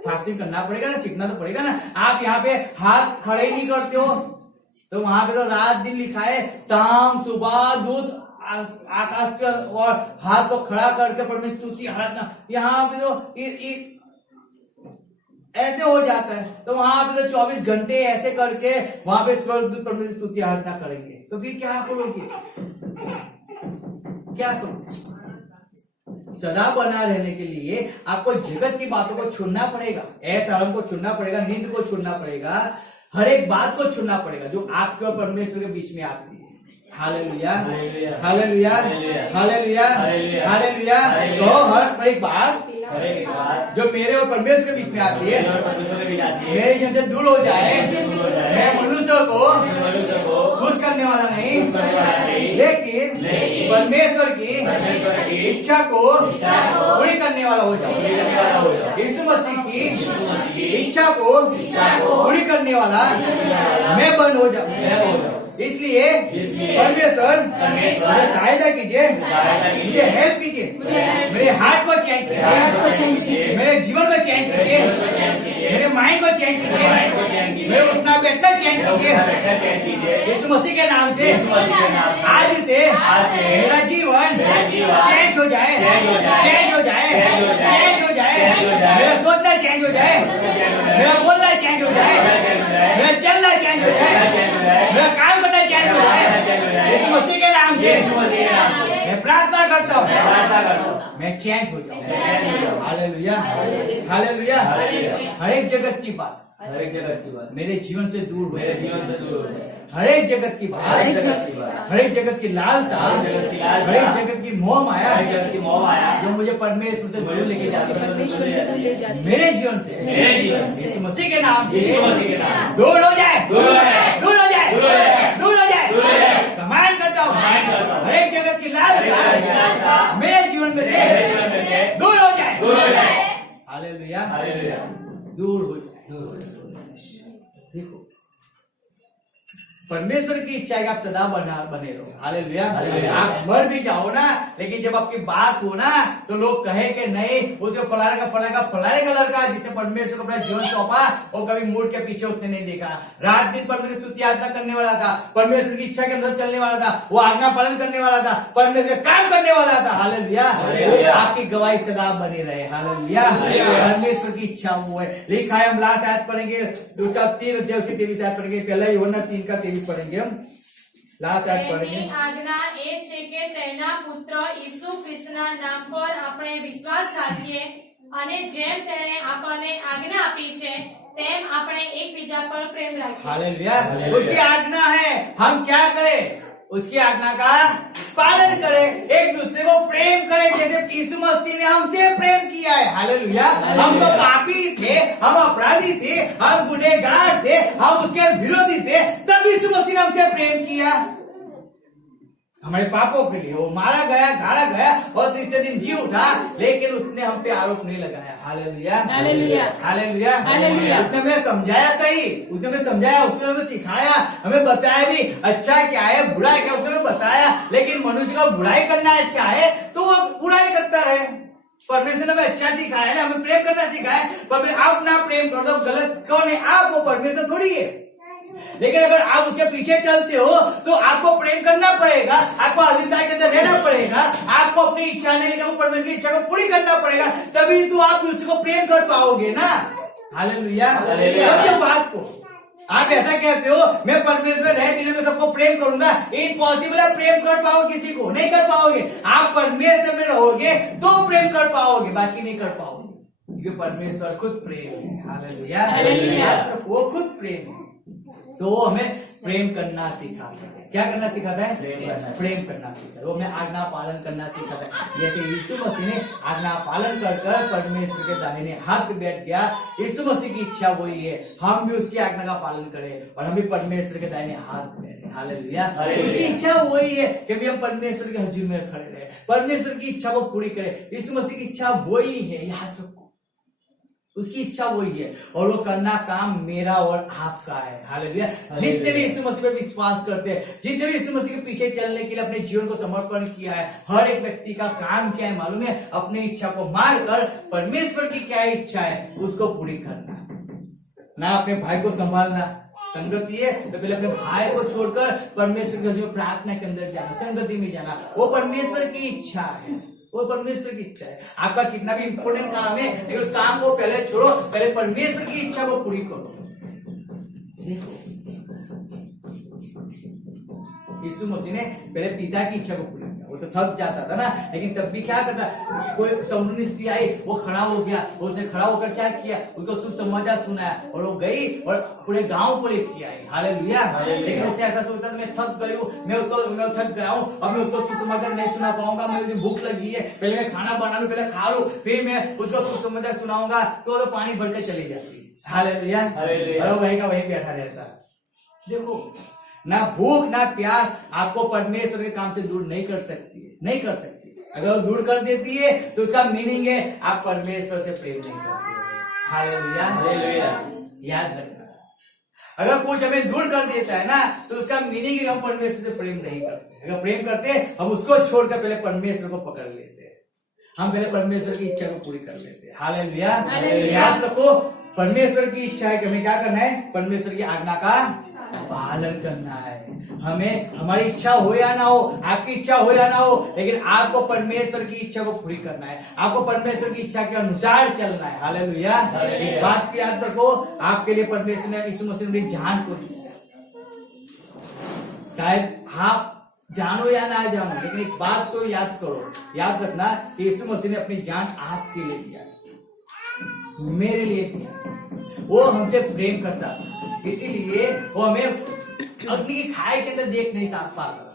फास्टिंग करना पड़ेगा ना, सीखना तो पड़ेगा ना। आप यहाँ पे हाथ खड़े ही नहीं करते हो, तो वहां पे तो रात दिन लिखा है, शाम सुबह दूध आकाश पे और हाथ को खड़ा करके परमेश्वर स्तुति आराधना। यहाँ पे तो ऐसे हो जाता है, तो वहां पे तो 24 घंटे ऐसे करके वहां पे परमेश्वर स्तुति आराधना करेंगे। तो फिर क्या करोगे? क्या करोगे? सदा बना रहने के लिए आपको जगत की बातों को छोड़ना पड़ेगा, ऐसा आराम को छोड़ना पड़ेगा, नींद को छोड़ना पड़ेगा, हर एक बात को छोड़ना पड़ेगा जो आपके और परमेश्वर के बीच में आती है। Hallelujah, hallelujah, hallelujah, hallelujah. तो हर एक बात जो मेरे और परमेश्वर के बीच में आती है, मेरे जन से दूर हो जाए। मैं मनुष्य को खुश करने वाला नहीं, लेकिन परमेश्वर की इच्छा को पूरी करने वाला हो जाऊं। यीशु मसीह की इच्छा को पूरी करने वाला मैं बन हो जाऊं। इसलिए परमेश्वर सहायता कीजिए, मुझे हेल्प कीजिए, मेरे हार्ट को चेंज कीजिए, मेरे जीवन को चेंज कीजिए, मेरे माइंड को चेंज कीजिए, मेरे उठना बैठना चेंज कीजिए। यीशु मसीह के नाम से आज से मेरा जीवन चेंज हो जाए, चेंज हो जाए, चेंज हो जाए, मेरा सोचना चेंज हो जाए, मेरा बोलना चेंज हो जाए, मेरा चलना चेंज हो जाए, मेरा काम करना चेंज हो जाए। यीशु मसीह के नाम से मैं प्रार्थना करता हूँ, मैं चेंज हो जाऊँ। Hallelujah, hallelujah. हर एक जगत की बात, हर एक जगत की बात मेरे जीवन से दूर हो, मेरे जीवन से दूर हो। हर एक जगत की बात, हर एक जगत की लालसा, हर एक जगत की मोह माया, जो मुझे परमेश्वर से दूर लेके जाती है, मेरे जीवन से यीशु मसीह के नाम से दूर हो जाए, दूर हो जाए, दूर हो जाए। कमांड करता हूँ, हर एक जगत की लालसा मेरे जीवन में से दूर हो जाए। हालेलुया, दूर हो जाए। देखो, परमेश्वर की इच्छा है कि आप सदा बने रहो। हालेलुया। आप मर भी जाओ ना, लेकिन जब आपकी बात हो ना तो लोग कहे कि नहीं, उसे फलाने का लड़का जिसने परमेश्वर को अपना जीवन सौंपा वो कभी मुड़ के पीछे उसने नहीं देखा। रात दिन परमेश्वर स्तुति आराधना करने वाला था, परमेश्वर की इच्छा के अनुसार चलने वाला था, वो आज्ञा पालन करने वाला था, परमेश्वर काम करने वाला था। हालेलुया। आपकी गवाही सदा बनी रहे। हालेलुया। परमेश्वर की इच्छा वो है। लिखा है, हम लास्ट आयत पढ़ेंगे, 3:23 आयत पढ़ेंगे, पहला यूहन्ना 3:23 पढ़ेंगे, हम लास्ट आयत पढ़ेंगे। આજ્ઞા એ છે કે તેના પુત્ર ઈસુ ખ્રિસ્તના નામ પર આપણે વિશ્વાસ રાખીએ અને જેમ તેણે આપણને આજ્ઞા આપી છે તેમ આપણે એકબીજા પર પ્રેમ રાખીએ। हालेलुया। उसकी आज्ञा है हम क्या करें? उसकी आज्ञा का पालन करें, एक दूसरे को प्रेम करें जैसे यीशु मसीह ने हमसे प्रेम किया है। हालेलुया। हम तो पापी थे, हम अपराधी थे, हम गुनहगार थे, हम उसके विरोधी थे, तब यीशु मसीह ने हमसे प्रेम किया। हमारे पापों के लिए वो मारा गया, गाड़ा गया और तीसरे दिन जी उठा, लेकिन उसने हम पे आरोप नहीं लगाया। Hallelujah, hallelujah, hallelujah, hallelujah. उसने हमें समझाया सही, उसने हमें समझाया, उसने हमें सिखाया, हमें बताया भी अच्छा क्या है बुरा है क्या, उसने हमें बताया। लेकिन मनुष्य को बुराई करना अच्छा है तो वो बुराई करता रहे। परमेश्वर ने हमें अच्छा सिखाया है, हमें प्रेम करना सिखाया, पर आप ना प्रेम कर दो, गलत कौन है? आप, वो परमेश्वर थोड़ी है। लेकिन अगर आप उसके पीछे चलते हो तो आपको प्रेम करना पड़ेगा, आपको अधीनता के अंदर रहना पड़ेगा, आपको अपनी इच्छा नहीं लेकिन परमेश्वर की इच्छा को पूरी करना पड़ेगा, तभी तो आप दूसरे को प्रेम कर पाओगे ना। हालेलुया। हालेलुया। समझो बात को। आप ऐसा कहते हो मैं परमेश्वर रह दिल में सबको प्रेम करूंगा, इम्पॉसिबल है प्रेम कर पाओ किसी को, नहीं कर पाओगे। आप परमेश्वर में रहोगे तो प्रेम कर पाओगे, बाकी नहीं कर पाओगे, क्योंकि परमेश्वर खुद प्रेम है। हालेलुया। हालेलुया। वो खुद प्रेम है, तो हमें प्रेम करना सिखाता है। क्या करना सिखाता है? प्रेम करना सिखाता है। वो हमें आज्ञा पालन करना सिखाता है। जैसे यीशु मसीह ने आज्ञा पालन कर परमेश्वर के दाहिने हाथ पे बैठ गया, यीशु मसीह की इच्छा वही है हम भी उसकी आज्ञा का पालन करें और हम भी परमेश्वर के दाहिने हाथ पे बैठे। हालेलुया। उसकी इच्छा वही है कि हम परमेश्वर के हजूर में खड़े रहे, परमेश्वर की इच्छा को पूरी करें। यीशु मसीह की इच्छा वही है, याद रखो, उसकी इच्छा वही है और वो करना काम मेरा और आपका है। हालेलुया। जितने भी यीशु मसीह पे विश्वास करते हैं, जितने भी यीशु मसीह के पीछे चलने के लिए अपने जीवन को समर्पण किया है, हर एक व्यक्ति का काम क्या है मालूम है? अपनी इच्छा को मारकर परमेश्वर की क्या इच्छा है उसको पूरी करना, ना अपने भाई को संभालना। संगति है तो पहले अपने भाई को छोड़कर परमेश्वर के हजूर प्रार्थना के अंदर जाना, संगति में जाना, वो परमेश्वर की इच्छा है, वो परमेश्वर की इच्छा है। आपका कितना भी इंपॉर्टेंट काम है लेकिन उस काम को पहले छोड़ो, पहले परमेश्वर की इच्छा को पूरी करो। देखो यीशु मसीह ने पहले पिता की इच्छा को पूरी किया, वो तो थक जाता था ना, लेकिन तब भी क्या करता, कोई समुद्री स्त्री आई, वो खड़ा हो गया, उसने खड़ा होकर क्या किया, उसको शुभ समाचार सुनाया और वो गई और पूरे गांव को लेके आई। हालेलुया। लेकिन उसने ऐसा सोचा मैं थक गई हूँ, मैं थक गया हूँ, अब मैं उसको शुभ समाचार नहीं सुना पाऊंगा, मुझे भूख लगी है, पहले मैं खाना बना लूं, पहले खा लूं, फिर मैं उसको शुभ समाचार सुनाऊंगा, तो पानी भर के चली जाती। हालेलुया। और वही का वही बैठा रहता। देखो ना भूख ना प्यास आपको परमेश्वर के काम से दूर नहीं कर सकती है, नहीं कर सकती। अगर वो दूर कर देती है तो उसका मीनिंग है आप परमेश्वर से प्रेम नहीं करते। हालेलुया। याद रखना, अगर कुछ हमें दूर कर देता है ना तो उसका मीनिंग है हम परमेश्वर से प्रेम नहीं करते। अगर प्रेम करते हम उसको छोड़कर पहले परमेश्वर को पकड़ लेते, हम पहले परमेश्वर की इच्छा को पूरी कर लेते। हालेलुया। याद रखो परमेश्वर की इच्छा है कि हमें क्या करना है, परमेश्वर की आज्ञा का पालन करना है। हमें हमारी इच्छा हो या ना हो, आपकी इच्छा हो या ना हो, लेकिन आपको परमेश्वर की इच्छा को पूरी करना है, आपको परमेश्वर की इच्छा के अनुसार चलना है। हालेलुया। एक बात की याद रखो, आपके लिए परमेश्वर ने यीशु मसीह ने जान को दिया। शायद आप जानो या ना जानो, लेकिन एक बात तो याद करो, याद रखना कि यीशु मसीह ने अपनी जान आपके लिए दिया, मेरे लिए दिया। वो हमसे प्रेम करता था, इसीलिए वो हमें अग्नि की खाई के अंदर देख नहीं पा रहा।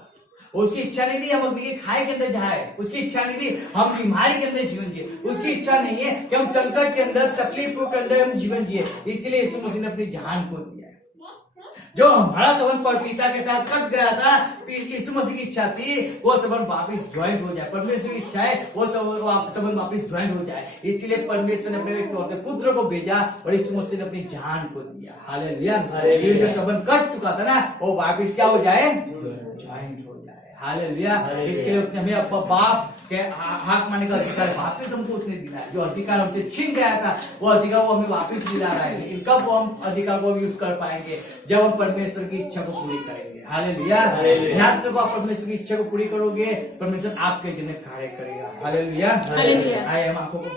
उसकी इच्छा नहीं थी हम अग्नि की खाई के अंदर जाए, उसकी इच्छा नहीं थी हम बीमारी के अंदर जीवन जिए, उसकी इच्छा नहीं है कि हम संकट के अंदर, तकलीफों के अंदर हम जीवन जिए। इसलिए यीशु मसीह ने अपनी जान को दिया। जो हमारा संबंध पर पिता के साथ कट गया था, यीशु मसीह की इच्छा थी वो संबंध वापस ज्वाइंट हो जाए। परमेश्वर की इच्छा है वो संबंध वापस ज्वाइंट हो जाए। इसलिए परमेश्वर ने अपने इकलौते पुत्र को भेजा और यीशु मसीह ने अपनी जान को दिया। हालेलुया। जो संबंध कट चुका था ना वो वापस क्या हो जाए, ज्वाइंट हो जाए। हालेलुया। इसके लिए उसने हमें अपना बाप के हाथ मारने का अधिकार वापस हमको उसने दिया है। जो अधिकार हमसे छीन गया था वो अधिकार वो हमें वापस दिला रहा है। लेकिन कब वो हम अधिकार को यूज कर पाएंगे, जब हम परमेश्वर की इच्छा को पूरी करेंगे। हालेलुया। ध्यान रखो, आप परमेश्वर की इच्छा को पूरी करोगे, परमेश्वर आपके जन्म कार्य करेगा। हालेलुया। हालेलुया। आइए हम आंखों को